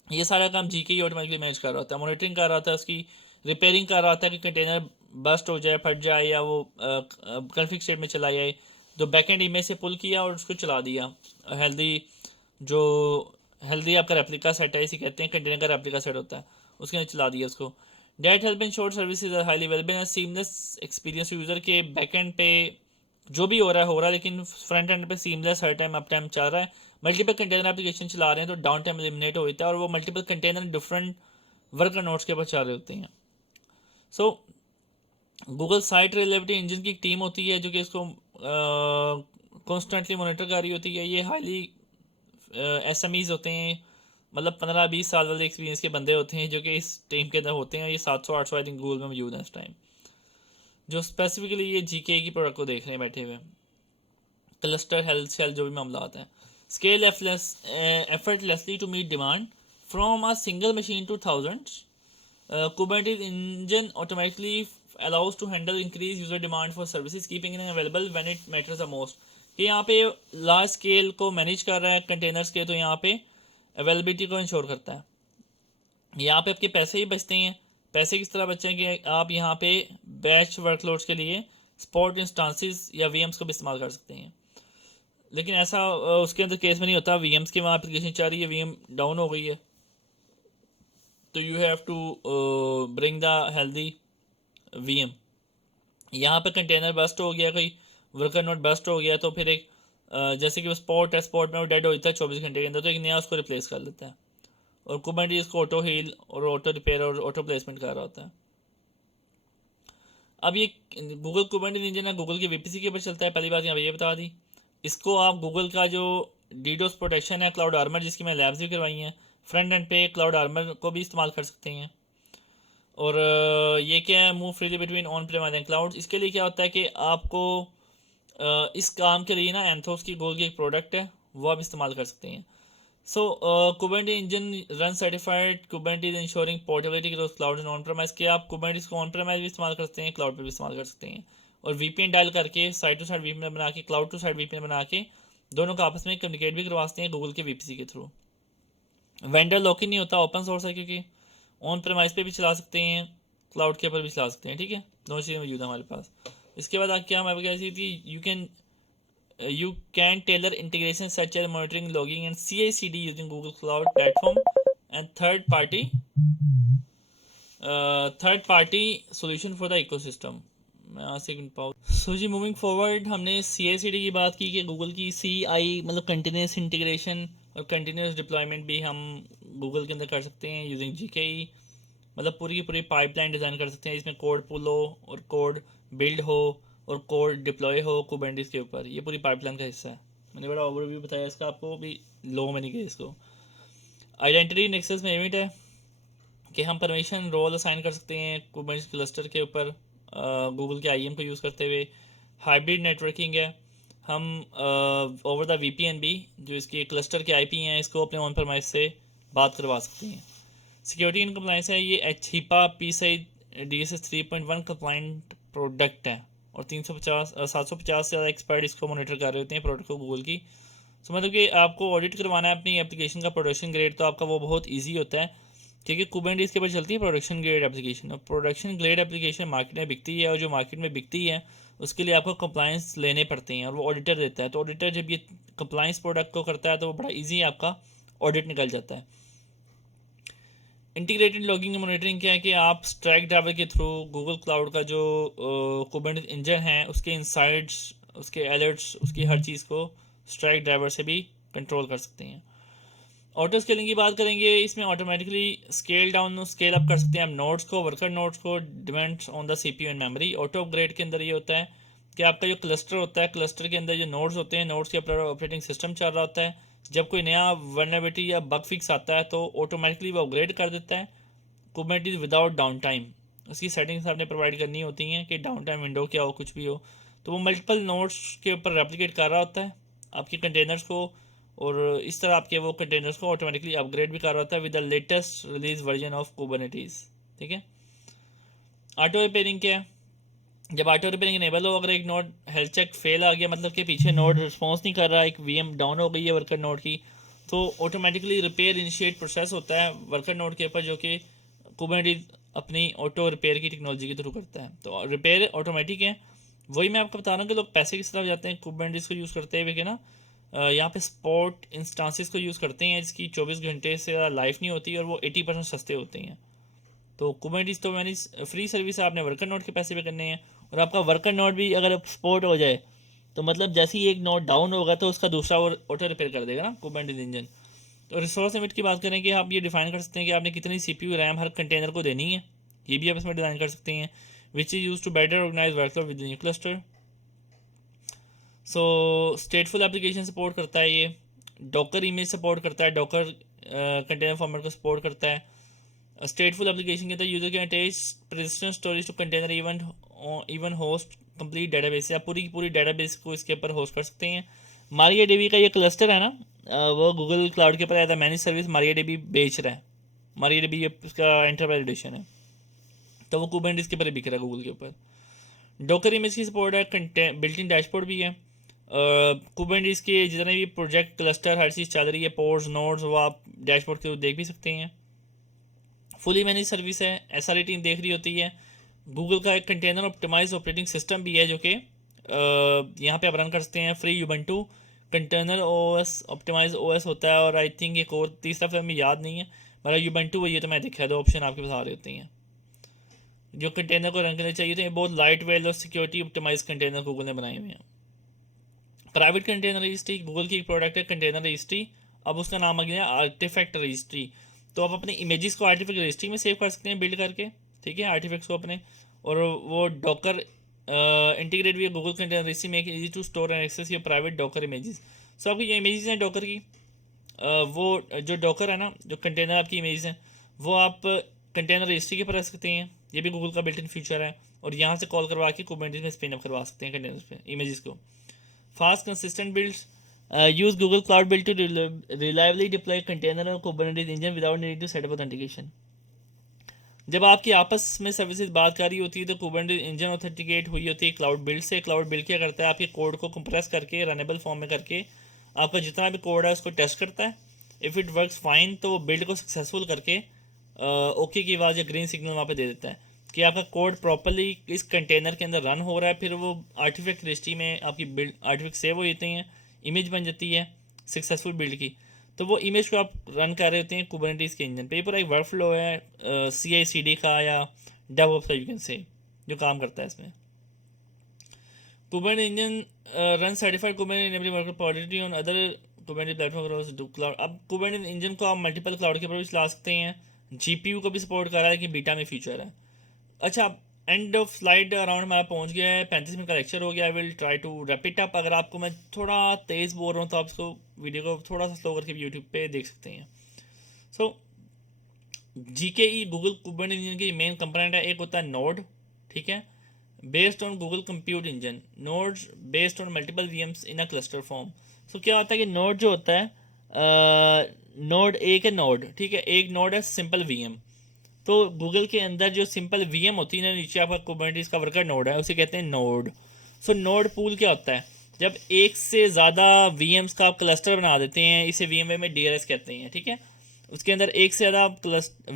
ये सारा काम GKE ऑटोमेटिकली मैनेज कर रहा होता है, मॉनिटरिंग कर रहा होता है, उसकी रिपेयरिंग कर रहा होता है कि कंटेनर बस्ट हो जाए, फट जाए या वो कन्फिग स्टेट में चला जाए। जो बैकएंड इमेज से पुल किया और उसको चला दिया हेल्दी, जो हेल्दी आपका रेप्लिका सेट है इसे कहते हैं, कंटेनर का रेप्लिका सेट होता है, उसके अंदर चला दिया उसको। That help in short services are highly available and seamless experience user के बैकएंड पे जो भी हो रहा है लेकिन फ्रंट एंड पे सीमलेस हर टाइम अप टाइम चल रहा है। मल्टीपल कंटेनर एप्लीकेशन चला रहे हैं तो डाउन टाइम एलिमिनेट होता है और वो multiple container different worker nodes के ऊपर चल रहे होते हैं। सो गूगल साइट रिलायबिलिटी इंजन की एक टीम होती है जो कि इसको कॉन्स्टेंटली मॉनिटर कर रही होती है। ये हाईली SMEs होते हैं, मतलब 15-20 साल वाले एक्सपीरियंस के बंदे होते हैं जो कि इस टीम के अंदर होते हैं। ये 700-800 आई थिंक गूगल में मौजूद है इस टाइम, जो स्पेसिफिकली ये GKE की प्रोडक्ट को देख रहे हैं बैठे हुए। क्लस्टर हेल्थ शेल जो भी मामला आता है, scale effortlessly to meet demand from a single machine to thousands. Kubernetes engine automatically allows to handle increased user demand for services, keeping it available when it matters the most। कि यहाँ पे large scale को manage कर रहा है containers के, तो यहाँ पे अवेलेबिलिटी को इंश्योर करता है। यहाँ पे आपके पैसे ही बचते हैं। पैसे किस तरह बचें कि आप यहाँ पे बैच वर्कलोड्स के लिए स्पॉट इंस्टांसेस या VMs को भी इस्तेमाल कर सकते हैं। लेकिन ऐसा उसके अंदर केस में नहीं होता। VMs की वहाँ एप्लीकेशन चल रही है, VM डाउन हो गई है, तो you have to bring the healthy VM। यहाँ पे कंटेनर बस्ट हो गया, कोई वर्कर नोड बस्ट हो गया, तो फिर एक जैसे कि वो स्पॉट है, स्पॉट में वो डेड होता है 24 घंटे के अंदर, तो एक नया उसको रिप्लेस कर लेता है। और कुबरनेटिस इसको ऑटो हील और ऑटो रिपेयर और ऑटो प्लेसमेंट कर रहा होता है। अब ये गूगल कुबरनेटिस इंजन है, गूगल की VPC के ऊपर चलता है। पहली बात यहाँ पे ये बता दी। इसको आप गूगल का जो DDoS प्रोटेक्शन है क्लाउड आर्मर, जिसकी मैं लैब्स भी करवाई हैं, फ्रंट एंड पे क्लाउड आर्मर को भी इस्तेमाल कर सकते हैं। और ये क्या है, move freely between on Prem and cloud. इसके लिए क्या होता है कि आपको इस काम के लिए ना एंथोस की गूगल की एक प्रोडक्ट है, वो आप इस्तेमाल कर सकते हैं। So Kubernetes engine run certified Kubernetes ensuring portability के क्लाउड एंड ऑन प्रेमाइज के। आप कुबरनेटिस को ऑन प्रेमाइज भी इस्तेमाल कर सकते हैं, क्लाउड पर भी इस्तेमाल कर सकते हैं। और VPN डायल करके साइड टू साइड VPN बना के, क्लाउड टू साइड VPN बना के दोनों को आपस में कम्युनिकेट भी करवाते हैं गूगल के VPC के थ्रू। वेंडर लॉकिंग नहीं होता, ओपन सोर्स है क्योंकि ऑन प्रेमाइज पे भी चला सकते हैं, क्लाउड के ऊपर भी चला सकते हैं। ठीक है, दोनों चीज़ें मौजूद है हमारे पास। इसके बाद क्या हमारे पास थी, you can you can tailor integration such as monitoring, logging, and CI/CD using Google Cloud Platform and third party solution for the ecosystem. मैं यहाँ से सो जी मूविंग फॉरवर्ड हमने CI/CD की बात की कि गूगल की CI मतलब कंटिन्यूस इंटीग्रेशन और कंटिन्यूस डिप्लॉयमेंट भी हम गूगल के अंदर कर सकते हैं यूजिंग GKE। मतलब पूरी की पूरी पाइपलाइन डिज़ाइन कर सकते हैं, इसमें कोड पुल हो और कोड बिल्ड हो और कोड डिप्लॉय हो कुबरनेटिस के ऊपर। ये पूरी पाइपलाइन का हिस्सा है। मैंने बड़ा ओवरव्यू बताया इसका, आपको भी लो में नहीं किया इसको। आइडेंटिटी नेक्सस में लिमिट है कि हम परमिशन रोल असाइन कर सकते हैं कुबरनेटिस क्लस्टर के ऊपर गूगल के IAM को यूज़ करते हुए। हाइब्रिड नेटवर्किंग है, हम ओवर द VPN भी जो इसकी क्लस्टर के IP हैं इसको अपने ऑन परमाइस से बात करवा सकते हैं। सिक्योरिटी इन कंप्लाइंस है, ये HIPAA PCI DSS 3.1 compliant product है और 750 से ज़्यादा एक्सपर्ट इसको मॉनिटर कर रहे होते हैं प्रोडक्ट को गूगल की। तो मतलब कि आपको ऑडिट करवाना है अपनी एप्लीकेशन का प्रोडक्शन ग्रेड, तो आपका वो बहुत ईजी होता है क्योंकि कुबरनेटिस के ऊपर चलती है प्रोडक्शन ग्रेड एप्लीकेशन। और प्रोडक्शन ग्रेड एप्लीकेशन मार्केट में बिकती है और जो मार्केट में बिकती है उसके लिए आपको कंप्लाइंस लेने पड़ते हैं और वो ऑडिटर देता है। तो ऑडिटर जब ये कंप्लाइंस प्रोडक्ट को करता है तो वो बड़ा ईजी आपका ऑडिट निकल जाता है। इंटीग्रेटेड लॉगिंग मॉनिटरिंग क्या है कि आप स्ट्राइक ड्राइवर के थ्रू गूगल क्लाउड का जो कुबरनेटिस इंजन है उसके इनसाइड्स, उसके अलर्ट्स, उसकी हर चीज़ को स्ट्राइक ड्राइवर से भी कंट्रोल कर सकते हैं। ऑटो स्केलिंग की बात करेंगे, इसमें automatically scale down scale up कर सकते हैं हम नोड्स को, वर्कर नोड्स को, depends on the CPU and memory. Auto upgrade के अंदर ये होता है कि आपका जो क्लस्टर होता है, क्लस्टर के अंदर जो नोड्स होते हैं, नोड्स के ऊपर ऑपरेटिंग सिस्टम चल रहा होता है। जब कोई नया वल्नरेबिलिटी या बग फिक्स आता है तो ऑटोमेटिकली वो अपग्रेड कर देता है कुबरनेटिस विदाउट डाउन टाइम। उसकी सेटिंग्स आपने प्रोवाइड करनी होती हैं कि डाउन टाइम विंडो क्या हो, कुछ भी हो। तो वो मल्टीपल नोड्स के ऊपर रेप्लिकेट कर रहा होता है आपके कंटेनर्स को, और इस तरह आपके वो कंटेनर्स को ऑटोमेटिकली अपग्रेड भी कर रहा होता है with the latest release version of Kubernetes. ठीक है। ऑटो रिपेयरिंग क्या है, जब ऑटो रिपेयरिंग इनेबल हो, अगर एक नोड हेल्थ चेक फेल आ गया, मतलब कि पीछे नोड रिस्पॉन्स नहीं कर रहा, एक VM डाउन हो गई है वर्कर नोड की, तो ऑटोमेटिकली रिपेयर इनिशिएट प्रोसेस होता है वर्कर नोड के ऊपर जो कि कुबरनेटिस अपनी ऑटो रिपेयर की टेक्नोलॉजी के थ्रू करता है। तो रिपेयर ऑटोमेटिक है। वही मैं आपको बता रहा हूँ कि लोग पैसे किस तरफ जाते हैं कुबरनेटिस को यूज़ करते हुए कि ना यहाँ पे स्पॉट इंस्टांसेस को यूज़ करते हैं जिसकी 24 घंटे से ज़्यादा लाइफ नहीं होती और वो 80% सस्ते होते हैं। तो कुबरनेटिस तो मैंने फ्री सर्विस है, आपने वर्कर नोड के पैसे पे करने हैं। और आपका वर्कर नोड भी अगर स्पॉट हो जाए तो मतलब जैसे ही एक नोड डाउन होगा तो उसका दूसरा और ऑटो रिपेयर कर देगा ना कुबरनेटिस इंजन। तो रिसोर्स लिमिट की बात करें कि आप ये डिफाइन कर सकते हैं कि आपने कितनी CPU रैम हर कंटेनर को देनी है, ये भी आप इसमें डिज़ाइन कर सकते हैं। Which is use to better organise workload within your cluster. So stateful application support करता है ये, डॉकर इमेज सपोर्ट करता है, डॉकर कंटेनर फॉर्मेट को सपोर्ट करता है। स्टेटफुल एप्लीकेशन के अंदर user can attach persistent storage to container even host complete database, आप पूरी की पूरी डेटाबेस को इसके ऊपर होस्ट कर सकते हैं। MariaDB का ये क्लस्टर है ना, वो गूगल क्लाउड के ऊपर as a manage service MariaDB बेच रहा है। MariaDB ये उसका एंटरप्राइज एडिशन है, तो वो कुबरनेटिस के ऊपर बिक रहा है गूगल के ऊपर। डॉकर इमेज की सपोर्ट है, बिल्ट इन डैशबोर्ड भी है। कुबरनेटिस के जितने भी प्रोजेक्ट क्लस्टर हर चीज़ चल रही है, पोर्ट्स नोड्स, वो आप डैशबोर्ड के थ्रू देख भी सकते हैं। फुली मैनेज सर्विस है, SRE टीम देख रही होती है। गूगल का एक कंटेनर ऑप्टिमाइज ऑपरेटिंग सिस्टम भी है जो कि यहाँ पे आप रन कर सकते हैं। Free Ubuntu container OS optimise OS होता है, और आई थिंक एक और तीसरा फिर हमें याद नहीं है, मेरा यूबंटू ये तो मैं देखा है, दो ऑप्शन आपके पास आ रहे होते हैं जो कंटेनर को रन करने चाहिए थे। बहुत लाइट वेट और सिक्योरिटी ऑप्टिमाइज कंटेनर गूगल ने बनाए हुए हैं। प्राइवेट कंटेनर रजिस्ट्री गूगल की एक प्रोडक्ट है कंटेनर रजिस्ट्री, अब उसका नाम आ गया आर्टिफैक्ट रजिस्ट्री। तो आप अपने इमेजेस को आर्टिफैक्ट रजिस्ट्री में सेव कर सकते हैं बिल्ड करके, ठीक है, आर्टिफैक्ट्स को अपने। और वो डॉकर इंटीग्रेट भी गूगल कंटेनर रजिस्ट्री में easy to store and access your private Docker images. So आपकी जो इमेजेस हैं डॉकर की, वो जो डॉकर है ना, जो कंटेनर आपकी इमेज हैं, वो आप कंटेनर रजिस्ट्री के ऊपर रख सकते हैं। ये भी गूगल का बिल्ट इन फीचर है, और यहाँ से कॉल करवा के कुबरनेटिस में स्पिन अप करवा सकते हैं कंटेनर्स पे इमेजेस को। Fast consistent builds, use Google Cloud Build to reliably deploy container और Kubernetes engine without needing to set up authentication। जब आपकी आपस में सर्विसेज बात कर रही होती है तो Kubernetes इंजन ऑथेंटिकेट हुई होती है क्लाउड बिल्ड से। क्लाउड बिल्ड क्या करता है, आपके कोड को कंप्रेस करके रनेबल फॉर्म में करके आपका जितना भी कोड है उसको टेस्ट करता है। इफ़ इट वर्क्स फाइन तो वो बिल्ड को सक्सेसफुल करके ओके की आवाज़ या ग्रीन सिग्नल वहाँ पे दे देता है कि आपका कोड प्रॉपरली इस कंटेनर के अंदर रन हो रहा है, फिर वो आर्टिफैक्ट रजिस्ट्री में आपकी बिल्ड आर्टिफैक्ट सेव हो जाते हैं, इमेज बन जाती है सक्सेसफुल बिल्ड की। तो वो इमेज को आप रन कर रहे होते हैं कुबरनेटिस के इंजन पे। ये पूरा एक वर्क फ्लो है CI/CD का या डेवऑप्स का यू कैन से, जो काम करता है इसमें। Kubernetes engine runs certified Kubernetes enabling worker policy on other Kubernetes platform across the cloud। अब Kubernetes engine को आप मल्टीपल क्लाउड के ऊपर भी चला सकते हैं, GPU को भी सपोर्ट कर रहा है कि बीटा में फीचर है। अच्छा, एंड ऑफ स्लाइड अराउंड हमारा पहुंच गया है, 35 मिनट का लेक्चर हो गया। I will try to wrap it up. अगर आपको मैं थोड़ा तेज़ बोल रहा हूँ तो आप इसको वीडियो को थोड़ा सा स्लो करके भी यूट्यूब पे देख सकते हैं। So GKE Google Kubernetes engine की मेन कंपोनेंट है, एक होता है नोड, ठीक है, based on Google compute engine. Nodes based on multiple VMs in a cluster form. So क्या होता है कि नोड जो होता है, नोड एक है नोड, ठीक है, एक नोड है सिंपल VM। तो गूगल के अंदर जो सिंपल VM होती है ना, नीचे आपका कुबरनेटिस का वर्कर नोड है, उसे कहते हैं नोड। सो नोड पूल क्या होता है, जब एक से ज़्यादा VMs का आप क्लस्टर बना देते हैं, इसे VMware में DRS कहते हैं, ठीक है। उसके अंदर एक से ज़्यादा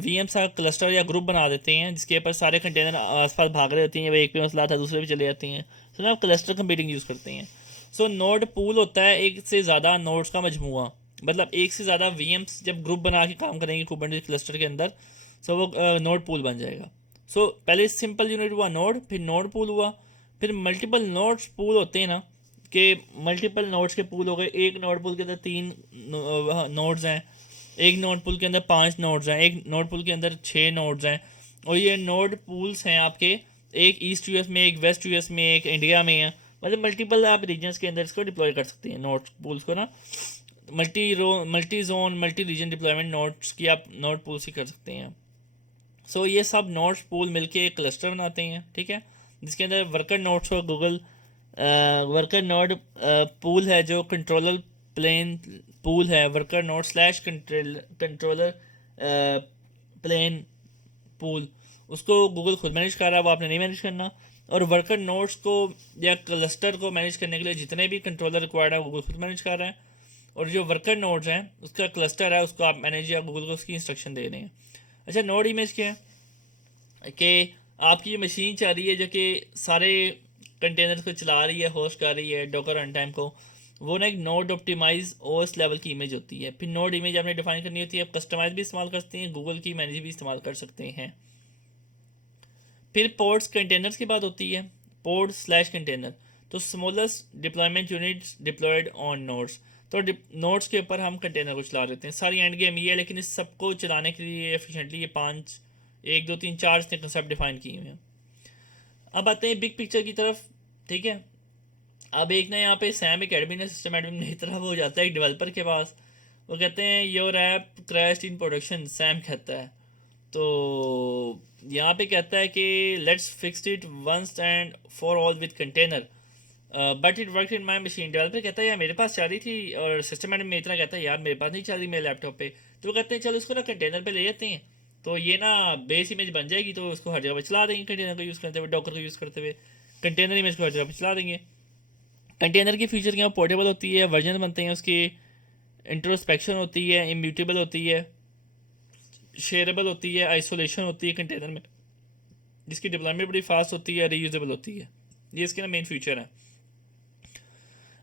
VMs का क्लस्टर या ग्रुप बना देते हैं, जिसके ऊपर सारे कंटेनर आसपास भाग रहे होते हैं, वो एक पे मसला आता है दूसरे पे चले जाते हैं, तो ना आप क्लस्टर कंप्यूटिंग यूज़ करते हैं। सो नोड पूल होता है एक से ज़्यादा नोड्स का मजमूआ, मतलब एक से ज़्यादा VMs जब ग्रुप बना के काम करेंगे कुबरनेटिस क्लस्टर के अंदर, सो वो नोड पूल बन जाएगा। सो पहले सिंपल यूनिट हुआ नोड, फिर नोड पूल हुआ, फिर मल्टीपल नोड्स पूल होते हैं ना, कि मल्टीपल नोड्स के पूल हो गए। एक नोड पूल के अंदर 3 नोड्स हैं, एक नोड पूल के अंदर 5 नोड्स हैं, एक नोड पूल के अंदर 6 नोड्स हैं। और ये नोड पूल्स हैं आपके, एक ईस्ट US में, एक वेस्ट US में, एक इंडिया में है। मतलब मल्टीपल आप रीजन्स के अंदर इसको डिप्लॉय कर सकते हैं नोड पूल्स को ना। Multi zone multi reason deployment nodes की आप नोड पूल्स ही कर सकते हैं। सो ये सब नोड्स पूल मिलके एक क्लस्टर बनाते हैं, ठीक है, जिसके अंदर वर्कर नोड्स और गूगल वर्कर नोड पूल है, जो कंट्रोलर प्लेन पूल है, worker node slash controller plane pool, उसको गूगल खुद मैनेज कर रहा है, वो आपने नहीं मैनेज करना। और वर्कर नोड्स को या क्लस्टर को मैनेज करने के लिए जितने भी कंट्रोलर रिक्वायर्ड है गूगल खुद मैनेज कर रहा है। और जो वर्कर नोड्स हैं उसका क्लस्टर है, उसको आप मैनेज या गूगल को उसकी इंस्ट्रक्शन दे रहे हैं। अच्छा, नोड इमेज क्या है कि आपकी ये मशीन चाह रही है जो कि सारे कंटेनर्स को चला रही है, होस्ट कर रही है डॉकर रन टाइम को, वो ना एक नोड ऑप्टिमाइज OS लेवल की इमेज होती है। फिर नोड इमेज आपने डिफाइन करनी होती है, आप कस्टमाइज भी इस्तेमाल कर सकते हैं, गूगल की मैनेज भी इस्तेमाल कर सकते हैं। फिर पोर्ट्स कंटेनर्स की बात होती है, पोर्ट स्लैश कंटेनर, तो smallest deployment units diploid on nodes. तो नोड्स के ऊपर हम कंटेनर को चला देते हैं। सारी एंड गेम ये है, लेकिन इस सबको चलाने के लिए एफिशिएंटली ये 5 1 2 3 4 इसने कंसेप्ट डिफाइन किए हुए हैं। अब आते हैं बिग पिक्चर की तरफ, ठीक है। अब एक ना यहाँ पे सैम एक एडमिन है, सिस्टम एडमिन की तरह वो जाता है एक डेवलपर के पास, वो कहते हैं your app crashed in production, Sam कहता है। तो यहाँ पे कहता है कि let's fix it once and for all with container but it work in my machine. Developer कहता है यार मेरे पास चल रही थी, और सिस्टम एडमिन इतना कहता है यार मेरे पास नहीं चल रही मेरे लैपटॉप पे। तो वो कहते हैं चलो इसको ना कंटेनर पे ले जाते हैं, तो ये ना बेस इमेज बन जाएगी, तो उसको हर जगह पे चला देंगे कंटेनर को यूज़ करते हुए, डॉकर को यूज़ करते हुए कंटेनर इमेज को हर जगह पे चला देंगे। कंटेनर की फीचर क्या, पोर्टेबल होती है, वर्जन बनते हैं उसकी, इंट्रोस्पेक्शन होती है, इम्यूटेबल होती है, शेयरेबल होती है, आइसोलेशन होती है कंटेनर में, जिसकी डिप्लॉयमेंट बड़ी फास्ट होती है, रीयूजेबल होती है। ये इसके ना मेन फीचर है।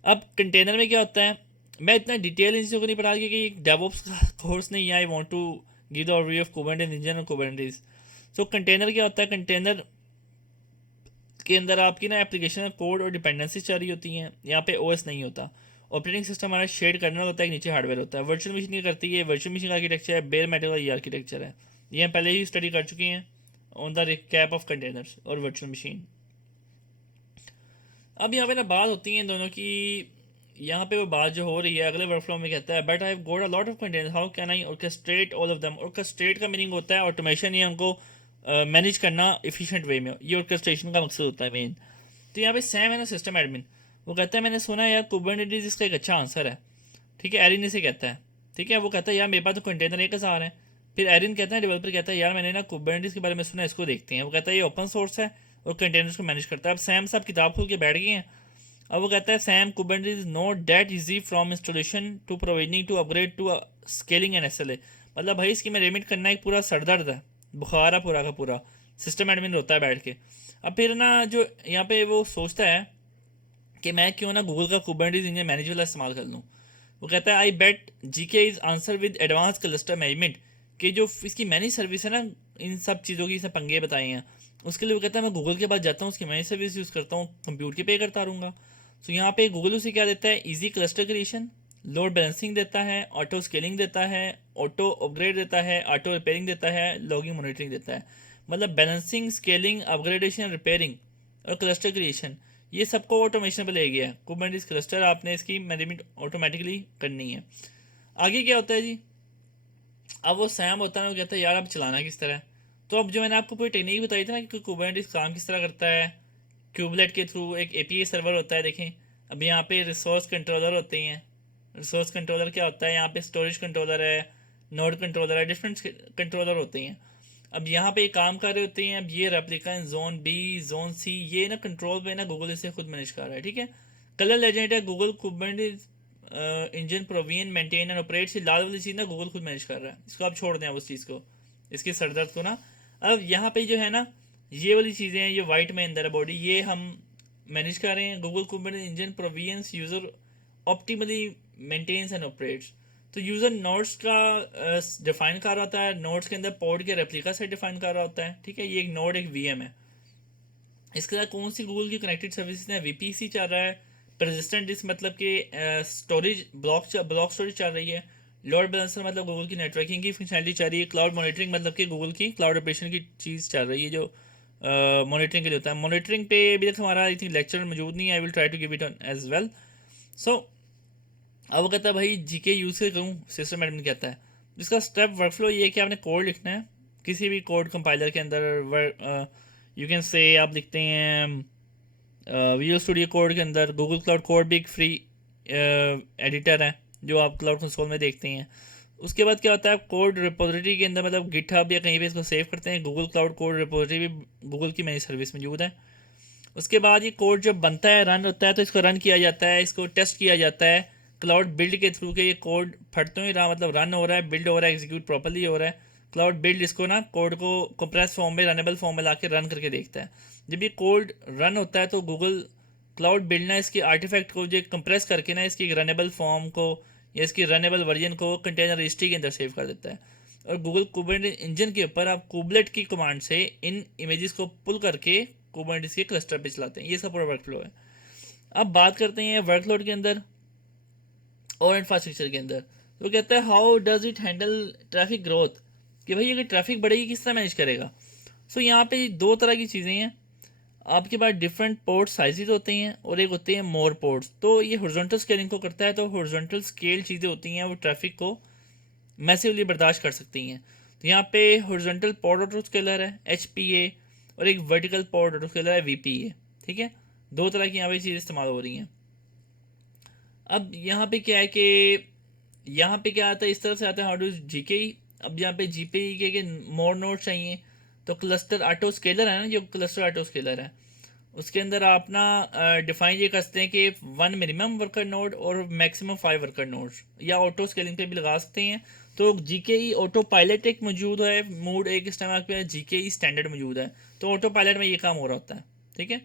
अब कंटेनर में क्या होता है, मैं इतना डिटेल इन चीज़ों को नहीं पढ़ा, क्योंकि डेवऑप्स का कोर्स नहीं है। I want to give the overview of Kubernetes engine और कुबरनेटिस। सो कंटेनर क्या होता है, कंटेनर के अंदर आपकी ना एप्लीकेशन कोड और डिपेंडेंसी चल रही होती हैं। यहाँ पे OS नहीं होता, ऑपरेटिंग सिस्टम हमारा शेड कर्नल होता है, नीचे हार्डवेयर होता है। वर्चुअल मशीन क्या करती है, वर्चुअल मशीन आर्किटेक्चर है, बेयर मेटल का ये आर्किटेक्चर है। ये हम पहले ही स्टडी कर चुके हैं on the cap of containers और वर्चुअल मशीन। अब यहाँ पे ना बात होती है दोनों की, यहाँ पे वो बात जो हो रही है अगले वर्कफ्लो में कहता है but I have got a lot of containers, how can I orchestrate all of them. Orchestrate का मीनिंग होता है ऑटोमेशन, या उनको मैनेज करना एफिशिएंट वे में, ये ऑर्केस्ट्रेशन का मकसद होता है मेन। तो यहाँ पे सैम है ना सिस्टम एडमिन, वो कहता है मैंने सुना है यार कुबरनेटिस इसका एक अच्छा आंसर है, ठीक है। एरिन इसे कहता है, ठीक है, वो कहता है यार मेरे पास तो कंटेनर 1000 है। फिर एरिन कहता है, डेवलपर कहता है यार मैंने ना कुबरनेटिस के बारे में सुना है, इसको देखते हैं। वो कहता है ये ओपन सोर्स है और कंटेनर्स को मैनेज करता है। अब सैम साहब किताब खोल के बैठ गए हैं। अब वो कहता है Sam Kubernetes is not that easy from installation to provisioning to upgrade to scaling and SLA। मतलब भाई इसकी में रेमिट करना एक पूरा सरदर्द है, बुखार है पूरा का पूरा। सिस्टम एडमिन होता है बैठ के। अब फिर ना जो यहाँ पे वो सोचता है कि मैं क्यों ना गूगल का कुबरनेटिस इंजन मैनेज वाला इस्तेमाल कर लूँ। वो कहता है I bet GK is answer with advance cluster management, कि जो इसकी मैनेज सर्विस है ना, इन सब चीज़ों की इसने पंगे बताए हैं, उसके लिए वो कहता है मैं गूगल के पास जाता हूँ, उसकी मैनेज सर्विस यूज़ करता हूँ, कंप्यूटर के पे करता रहूँगा। तो यहाँ पे गूगल उसे क्या देता है, easy cluster creation, load balancing देता है, ऑटो स्केलिंग देता है, ऑटो अपग्रेड देता है, ऑटो रिपेयरिंग देता है, लॉगिंग मॉनिटरिंग देता है। मतलब बैलेंसिंग, स्केलिंग, अपग्रेडेशन, रिपेयरिंग और क्लस्टर क्रिएशन, ये सबको ऑटोमेशन पे ले गया है। कुबरनेटिस क्लस्टर आपने इसकी मैनेजमेंट ऑटोमेटिकली करनी है। आगे क्या होता है जी, अब वो सैम होता है, वो कहता है यार अब चलाना किस तरह। तो अब जो मैंने आपको पूरी टेक्निक बताई थी ना कि कुबरनेटिस काम किस तरह करता है, क्यूबलेट के थ्रू एक एपीआई सर्वर होता है। देखें अब यहाँ पे रिसोर्स कंट्रोलर होते हैं। रिसोर्स कंट्रोलर क्या होता है, यहाँ पे स्टोरेज कंट्रोलर है, नोड कंट्रोलर है, डिफरेंट कंट्रोलर होते हैं। अब यहाँ पे काम कर रहे होते हैं। अब ये रेप्लिका जोन बी, जोन सी, ये ना कंट्रोल पे ना गूगल इसे खुद मैनेज कर रहा है, ठीक है। कलर लेजेंड है, Google Kubernetes engine provision maintain and operate, से लाल वाली चीज़ ना गूगल खुद मैनेज कर रहा है। इसको आप छोड़ दें उस चीज़ को, इसकी सरदर्द को ना। अब यहाँ पे जो है ना, ये वाली चीज़ें हैं, ये वाइट में अंदर है बॉडी, ये हम मैनेज कर रहे हैं। Google Kubernetes engine provisions user optimally maintains and operates. तो यूज़र नोड्स का डिफाइन कर रहा होता है, नोड्स के अंदर पोर्ट के रेप्लिका से डिफाइन कर रहा होता है, ठीक है। ये एक नोड, एक वीएम है। इसके साथ कौन सी गूगल की कनेक्टेड सर्विसेज है, वीपीसी चल रहा है। परसिस्टेंट डिस्क मतलब कि स्टोरेज ब्लॉक स्टोरेज चल रही है। लोड बैलेंसर मतलब गूगल की नेटवर्किंग की फंक्शनलिटी चल रही है। क्लाउड मॉनिटरिंग मतलब कि गूगल की क्लाउड ऑपरेशन की चीज़ चल रही है, जो मॉनिटरिंग के लिए होता है। मॉनिटरिंग पे अभी तक हमारा आई थिंक लेक्चर मौजूद नहीं है, I will try to give it as well. So अब वो कहता है भाई जीके यूज़ कर करूँ, सिस्टम एडमिन कहता है। इसका स्टेप वर्कफ्लो ये है कि आपने कोड लिखना है किसी भी कोड कंपाइलर के अंदर। यू कैन से आप लिखते हैं विजुअल स्टूडियो कोड के अंदर। गूगल क्लाउड कोड भी एक फ्री एडिटर है जो आप क्लाउड कंसोल में देखते हैं। उसके बाद क्या होता है, कोड रिपोजिटरी के अंदर मतलब गिटहब या कहीं पे इसको सेव करते हैं। गूगल क्लाउड कोड रिपोजिटरी भी गूगल की मेरी सर्विस मौजूद है। उसके बाद ये कोड जब बनता है, रन होता है, तो इसको रन किया जाता है, इसको टेस्ट किया जाता है क्लाउड बिल्ड के थ्रू के। ये कोड फट तो नहीं रहा, मतलब रन हो रहा है, बिल्ड हो रहा है, एग्जीक्यूट प्रॉपर्ली हो रहा है। क्लाउड बिल्ड इसको ना कोड को कंप्रेस फॉर्म में, रनेबल फॉर्म में ला के रन करके देखता है। जब ये कोड रन होता है तो गूगल क्लाउड बिल्ड ना इसके आर्टिफैक्ट को जो कंप्रेस करके ना इसकी रनेबल फॉर्म को या इसकी रनेबल वर्जन को कंटेनर रजिस्ट्री के अंदर सेव कर देता है। और गूगल कुबरनेटिस इंजन के ऊपर आप कुबलेट की कमांड से इन इमेजेस को पुल करके कुबरनेटिस के क्लस्टर पे चलाते हैं। ये सब पूरा वर्क फ्लो है। अब बात करते हैं वर्कलोड के अंदर और इंफ्रास्ट्रक्चर के अंदर। तो कहता है how does it handle traffic growth, कि भाई अगर ट्रैफिक बढ़ेगी किस तरह मैनेज करेगा। सो यहाँ पे दो तरह की चीज़ें हैं। आपके पास डिफरेंट पोर्ट साइजेज होते हैं और एक होते हैं मोर पोर्ट्स। तो ये हॉरिजॉन्टल स्केलिंग को करता है। तो हॉरिजॉन्टल स्केल चीज़ें होती हैं वो ट्रैफिक को मैसिवली बर्दाश्त कर सकती हैं। तो यहाँ पे हॉरिजॉन्टल पोर्ट ऑटो स्केलर है HPA, और एक वर्टिकल पोर्ट ऑटो स्केलर है VPA, ठीक है। दो तरह की यहाँ पे चीज़ें इस्तेमाल हो रही हैं। अब यहाँ पे क्या है कि यहाँ पे क्या आता है, इस तरफ से आता है हाउ डू GKE। अब यहाँ पे GPE के मोर नोड चाहिए, तो क्लस्टर ऑटो स्केलर है ना, जो क्लस्टर ऑटो स्केलर है उसके अंदर आप ना डिफाइन ये कर सकते हैं कि 1 मिनिमम वर्कर नोड और मैक्सिमम 5 वर्कर नोड, या ऑटो स्केलिंग पे भी लगा सकते हैं। तो GKE ऑटो पायलट एक मौजूद है मोड, एक इस टाइम आपके GKE स्टैंडर्ड मौजूद है। तो ऑटो पायलट में ये काम हो रहा होता है, ठीक है।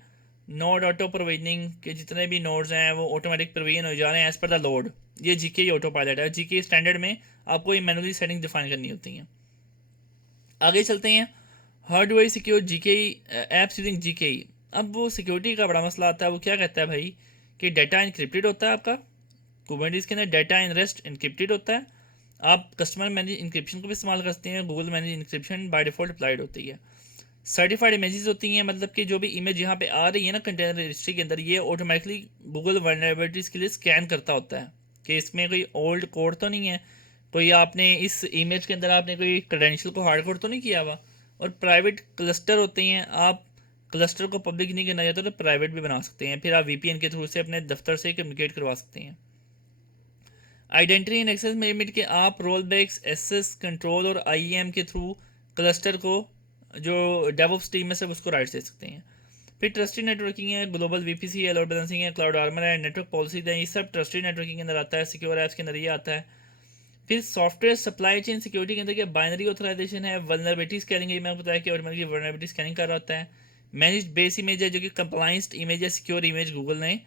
नोड ऑटो प्रोविजनिंग के जितने भी नोड्स हैं वो ऑटोमेटिक प्रोविजन हो जा रहे हैं एज पर द लोड। ये GKE ऑटो पायलट है। GKE स्टैंडर्ड में आपको ये मैनुअली सेटिंग डिफाइन करनी होती हैं। आगे चलते हैं, how do I secure GKE apps using GKE। अब वो सिक्योरिटी का बड़ा मसला आता है। वो क्या कहता है भाई कि डाटा इनक्रिप्टेड होता है आपका कुबरनेटिस के अंदर, डाटा इन रेस्ट इनक्रिप्टेड होता है। आप कस्टमर मैनेज इंक्रिप्शन को भी इस्तेमाल करते हैं, Google manage encryption by default applied होती है। सर्टिफाइड इमेजेस होती हैं, मतलब कि जो भी इमेज यहाँ पे आ रही है ना कंटेनर रजिस्ट्री के अंदर, ये ऑटोमेटिकली गूगल वल्नरेबिलिटीज़ के लिए स्कैन करता होता है कि इसमें कोई ओल्ड कोड तो नहीं है, कोई आपने इस इमेज के अंदर आपने कोई क्रेडेंशियल को हार्ड कोड तो नहीं किया हुआ। और प्राइवेट क्लस्टर होते हैं, आप क्लस्टर को पब्लिक नहीं करना चाहते तो प्राइवेट भी बना सकते हैं। फिर आप VPN के थ्रू से अपने दफ्तर से कम्युनिकेट करवा सकते हैं। आइडेंटिटी एंड एक्सेस मैनेजमेंट के आप रोल बैक्स, एक्सेस कंट्रोल और IAM के थ्रू क्लस्टर को जो डेवऑप्स टीम में से उसको राइट्स दे सकते हैं। फिर ट्रस्टेड नेटवर्किंग है, ग्लोबल VPC है, लोड बैलेंसिंग है, क्लाउड आर्मर है, नेटवर्क पॉलिसीज है, ये सब ट्रस्टेड नेटवर्किंग के अंदर आता है। सिक्योर ऐप्स के अंदर ये आता है। फिर सॉफ्टवेयर सप्लाई चेन सिक्योरिटी के अंदर क्या बाइनरी ऑथराइजेशन है, वल्नरेबिलिटी स्कैनिंग, ये मैंने बताया कि ऑटोमेटिकली वल्नरेबिलिटी स्कैनिंग कर रहा होता है। मैनेज्ड बेस इमेज है जो कि कंप्लाइंस्ड इमेज है, सिक्योर इमेज गूगल ने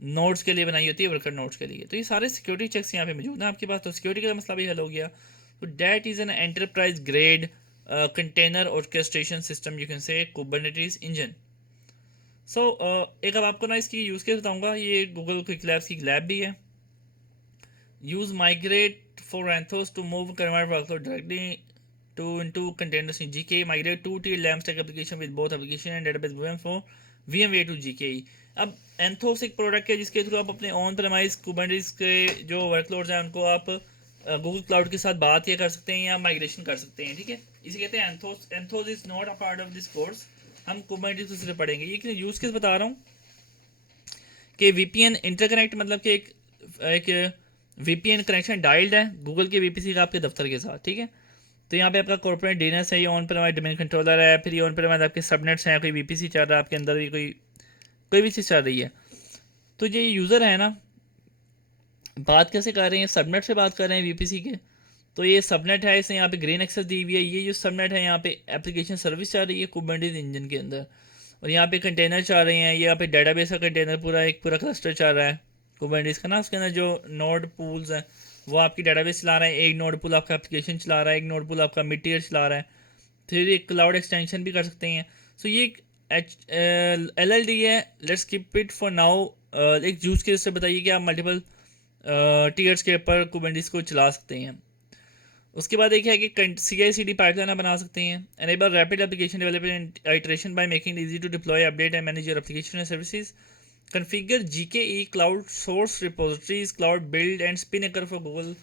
नोड्स के लिए बनाई होती है, वर्कर नोड्स के लिए। तो ये सारे सिक्योरिटी चेक्स यहाँ पे मौजूद हैं आपके पास, तो सिक्योरिटी का मसला भी हल हो गया। तो that is an enterprise grade container orchestration system, you can say Kubernetes engine. So एक अब आपको ना इसकी यूज़ केस बताऊंगा। ये गूगल क्विक लैब्स की लैब भी है। Use migrate for Anthos to move convert workload directly to into containers in GKE, migrate two tier LAMP stack application with both application and database VM for VMware to GKE। अब एंथोस एक product है जिसके through आप अपने on premise Kubernetes के जो workloads हैं उनको आप गूगल क्लाउड के साथ बात या कर सकते हैं या माइग्रेशन कर सकते हैं, ठीक है। इसे कहते हैं Anthos. Anthos is not a part of this course, हम कुबरनेटिस को सिर्फ पढ़ेंगे। ये यूज़ केस बता रहा हूँ कि VPN इंटरकनेक्ट, मतलब कि एक VPN कनेक्शन डायल्ड है गूगल के VPC का आपके दफ्तर के साथ, ठीक है। तो यहाँ पे आपका कॉर्पोरेट डीएनएस है, ये ऑन प्रेमाइज डोमेन कंट्रोलर है, फिर ये ऑन प्रेमाइज आपके सबनेट्स हैं, कोई VPC चल रहा है आपके अंदर भी, कोई भी चीज़ चल रही है। तो ये यूज़र है ना, बात कैसे कर रहे हैं, सबनेट से बात कर रहे हैं VPC के। तो ये सबनेट है, इसने यहाँ पे ग्रीन एक्सेस दी हुई है। ये जो सबनेट है यहाँ पे एप्लीकेशन सर्विस चल रही है कुबरनेटिस इंजन के अंदर, और यहाँ पे कंटेनर चल रहे हैं। यहाँ पे डेटाबेस का कंटेनर पूरा एक पूरा क्लस्टर चल रहा है कुबरनेटिस का ना, उसके अंदर जो नोड पूल्स हैं वो आपकी डेटाबेस चला रहा है। एक नोड पुल आपका एप्लीकेशन चला रहा है, एक नोड पुल आपका मिड टियर चला रहा है, फिर एक क्लाउड एक्सटेंशन भी कर सकते हैं। सो ये एक LLD है। Let's keep it for now. एक यूज़ केस से बताइए कि आप मल्टीपल टीयर्स के ऊपर कुबरनेटिस को चला सकते हैं। उसके बाद एक है कि CI/CD पाइपलाइन बना सकते हैं। Enable rapid application development iteration by making easy to deploy update and manage your application and services. Configure GKE cloud source repositories, cloud build and Spinnaker for Google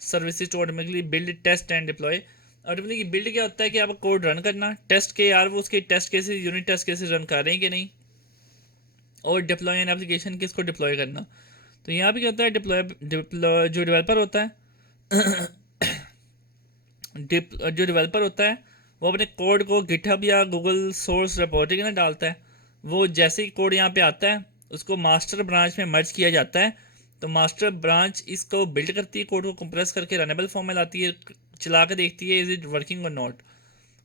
services to automatically build, test and deploy. Automatically build क्या होता है कि आप code run करना, test के यार वो उसके test cases, unit test cases run कर रहे हैं कि नहीं, और डिप्लॉय एन एप्लीकेशन किसको डिप्लॉय करना। तो यहाँ पे क्या होता है, डिप्लॉय जो डेवलपर होता है जो डेवलपर होता है वो अपने कोड को गिटहब या गूगल सोर्स रिपोजिटरी में डालता है। वो जैसे ही कोड यहाँ पे आता है उसको मास्टर ब्रांच में मर्ज किया जाता है। तो मास्टर ब्रांच इसको बिल्ड करती है, कोड को कंप्रेस करके रनेबल फॉर्म में लाती है, चला के देखती है इज इट वर्किंग और नॉट,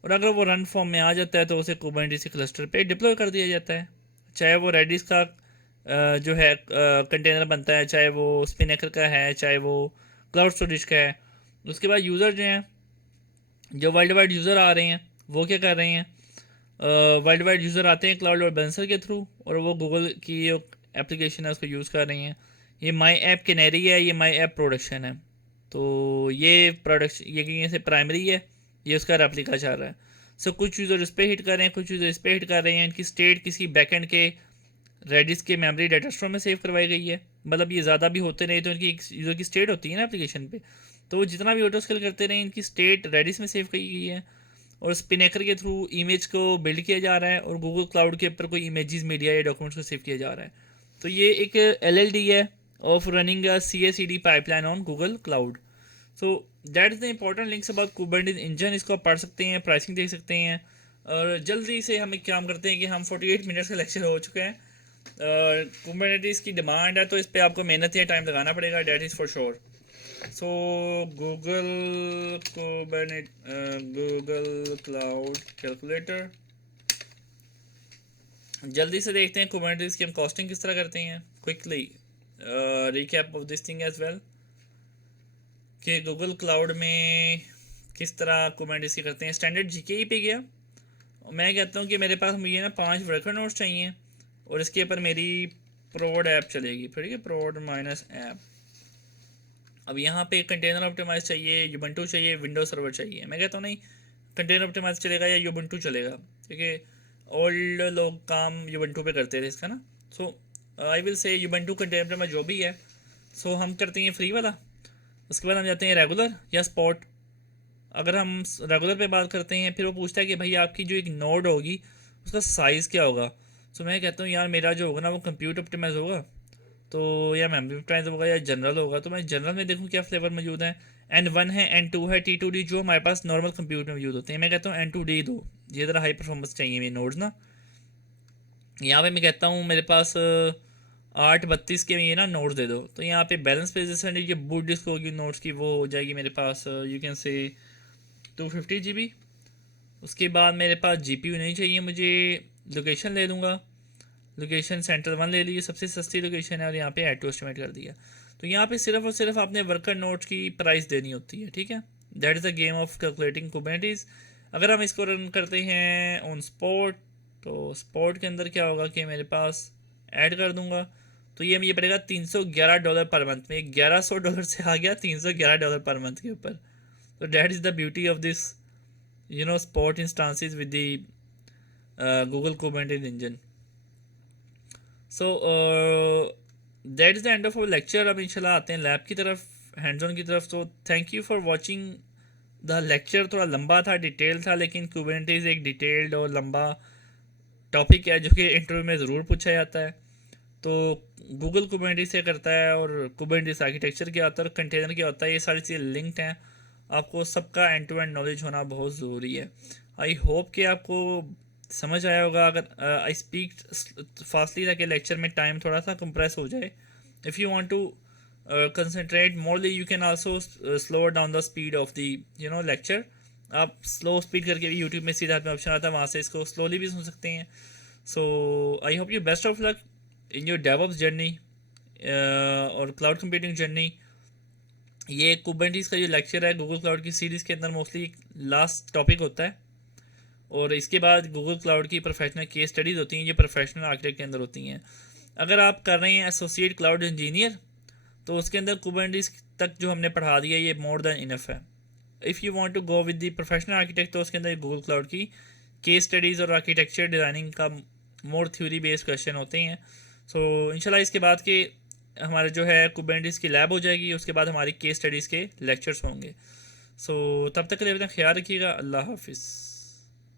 और अगर वो रन फॉर्म में आ जाता है तो उसे कुबरनेटिस क्लस्टर पे डिप्लॉय कर दिया जाता है। चाहे वो रेडिस का जो है कंटेनर बनता है, चाहे वो स्पिनेकर का है, चाहे वो क्लाउड स्टोरेज का है। उसके बाद यूज़र जो हैं, जो वर्ल्ड वाइड यूज़र आ रहे हैं वो क्या कर रहे हैं, वर्ल्ड वाइड यूज़र आते हैं क्लाउड लोड बैलेंसर के थ्रू, और वो गूगल की जो एप्लीकेशन है उसको यूज़ कर रही हैं। ये माई ऐप कैनरी है, ये माई ऐप प्रोडक्शन है। तो ये प्रोडक्शन ये कहीं से प्राइमरी है, ये उसका रेप्लिका चल रहा है। सो कुछ यूज़र इस पर हिट कर रहे हैं, कुछ यूज़र इस पर हिट कर रहे हैं। इनकी स्टेट किसी बैकएंड के रेडिस के मेमोरी डाटा स्टोर में सेव करवाई गई है। मतलब ये ज़्यादा भी होते रहे तो इनकी एक यूज़र की स्टेट होती है ना एप्लीकेशन पे, तो वो जितना भी ऑटो स्केल करते रहे इनकी स्टेट रेडिस में सेव की गई है, और स्पिनेकर के थ्रू इमेज को बिल्ड किया जा रहा है, और गूगल क्लाउड के ऊपर कोई इमेजेस, मीडिया या डॉक्यूमेंट्स को सेव किया जा रहा है। तो ये एक LLD है of running a CI/CD pipeline on Google cloud. So that is the important links about Kubernetes engine. इसको आप पढ़ सकते हैं, प्राइसिंग देख सकते हैं। और जल्दी से हम एक काम करते हैं कि हम 48 मिनट्स का लेक्चर हो चुके हैं। कुबरनेटिस की डिमांड है तो इस पर आपको मेहनत या टाइम लगाना पड़ेगा, that is for sure. So Google cloud calculator, जल्दी से देखते हैं कुबरनेटिस की हम कॉस्टिंग किस तरह करते हैं। Quickly recap of this thing as well कि गूगल क्लाउड में किस तरह कुबरनेटिस की करते हैं। स्टैंडर्ड GKE पे गया, मैं कहता हूँ कि मेरे पास मुझे ना 5 वर्कर नोड्स चाहिए, और इसके ऊपर मेरी प्रोड ऐप चलेगी, ठीक है, प्रोड माइनस ऐप। अब यहाँ पे कंटेनर ऑप्टिमाइज चाहिए, यूबंटू चाहिए, विंडोज सर्वर चाहिए। मैं कहता हूँ नहीं, कंटेनर ऑप्टिमाइज चलेगा या यूबंटू चलेगा, क्योंकि ओल्ड लोग काम यूबंटू पे करते थे इसका ना। So I will say Ubuntu container optimize जो भी है। सो हम करते हैं फ्री वाला, उसके बाद हम जाते हैं रेगुलर या स्पॉट। अगर हम रेगुलर पे बात करते हैं फिर वो पूछता है कि भाई आपकी जो एक नोड होगी उसका साइज़ क्या होगा। सो मैं कहता हूँ यार मेरा जो होगा ना वो कंप्यूटर ऑप्टिमाइज होगा, तो या मेमोरी ऑप्टिमाइज होगा या जनरल होगा। तो मैं जनरल में देखूँ क्या फ्लेवर मौजूद है। N1 है, N2 है, T2D जो हमारे पास नॉर्मल कंप्यूटर में मौजूद होते हैं। मैं कहता हूँ N2D दो, ये ज़रा हाई परफॉर्मेंस चाहिए मेरे नोड्स ना। यहाँ पे मैं कहता हूँ मेरे पास 832 के ये ना नोट्स दे दो। तो यहाँ पे बैलेंस पे जैसे ये बूट डिस्क होगी नोट्स की, वो हो जाएगी मेरे पास यू कैन से 250 GB। उसके बाद मेरे पास GPU नहीं चाहिए मुझे, लोकेशन ले लूँगा। लोकेशन सेंटर 1 ले लीजिए, सबसे सस्ती लोकेशन है, और यहाँ पे ऐड टू एस्टिमेट कर दिया। तो यहाँ पे सिर्फ और सिर्फ आपने वर्कर नोट्स की प्राइस देनी होती है, ठीक है। That is the game of calculating Kubernetes. अगर हम इसको रन करते हैं ऑन स्पॉट, तो स्पॉट के अंदर क्या होगा कि मेरे पास ऐड कर दूंगा, तो ये पड़ेगा $311 पर मंथ में। $1100 से आ गया $311 पर मंथ के ऊपर। तो that is the beauty of this spot instances with the Google Kubernetes engine. So that is the end of our lecture. अब इंशाल्लाह आते हैं लैब की तरफ, हैंड्स ऑन की तरफ। तो thank you for watching the lecture. थोड़ा लंबा था, डिटेल था, लेकिन कुबरनेटिस एक डिटेल्ड और लंबा टॉपिक है जो कि इंटरव्यू में ज़रूर पूछा जाता है। तो गूगल कुबरनेटिस से करता है, और कुबरनेटिस आर्किटेक्चर क्या होता है और कंटेनर क्या होता है, ये सारी चीज़ें लिंक्ड हैं। आपको सबका एंड टू एंड नॉलेज होना बहुत ज़रूरी है। आई होप कि आपको समझ आया होगा। अगर आई स्पीक फास्टली ताकि लेक्चर में टाइम थोड़ा सा कंप्रेस हो जाए। If you want to concentrate morely, you can also slow down the speed of the lecture. आप स्लो स्पीड करके भी यूट्यूब में सीधा में ऑप्शन आता है, वहाँ से इसको स्लोली भी सुन सकते हैं। So I hope you best of luck in your DevOps journey और क्लाउड कंप्यूटिंग जर्नी। ये कुबरनेटिस का जो लेक्चर है गूगल क्लाउड की सीरीज़ के अंदर मोस्टली लास्ट टॉपिक होता है, और इसके बाद गूगल क्लाउड की प्रोफेशनल केस स्टडीज़ होती हैं, ये प्रोफेशनल आर्किटेक्ट के अंदर होती हैं। अगर आप कर रहे हैं एसोसिएट क्लाउड इंजीनियर, तो उसके अंदर कुबरनेटिस तक जो हमने पढ़ा दिया ये मोर देन इनफ है। If you want to go with the professional architect, तो उसके अंदर गूगल क्लाउड की केस स्टडीज़ और आर्किटेक्चर डिज़ाइनिंग का मोर थ्योरी बेस्ड क्वेश्चन होते हैं। सो इंशाल्लाह इसके बाद के हमारे जो है कुबरनेटिस की लैब हो जाएगी, उसके बाद हमारी केस स्टडीज़ के लेक्चर्स होंगे। सो तब तक के लिए अपना ख्याल रखिएगा। अल्लाह हाफिज़।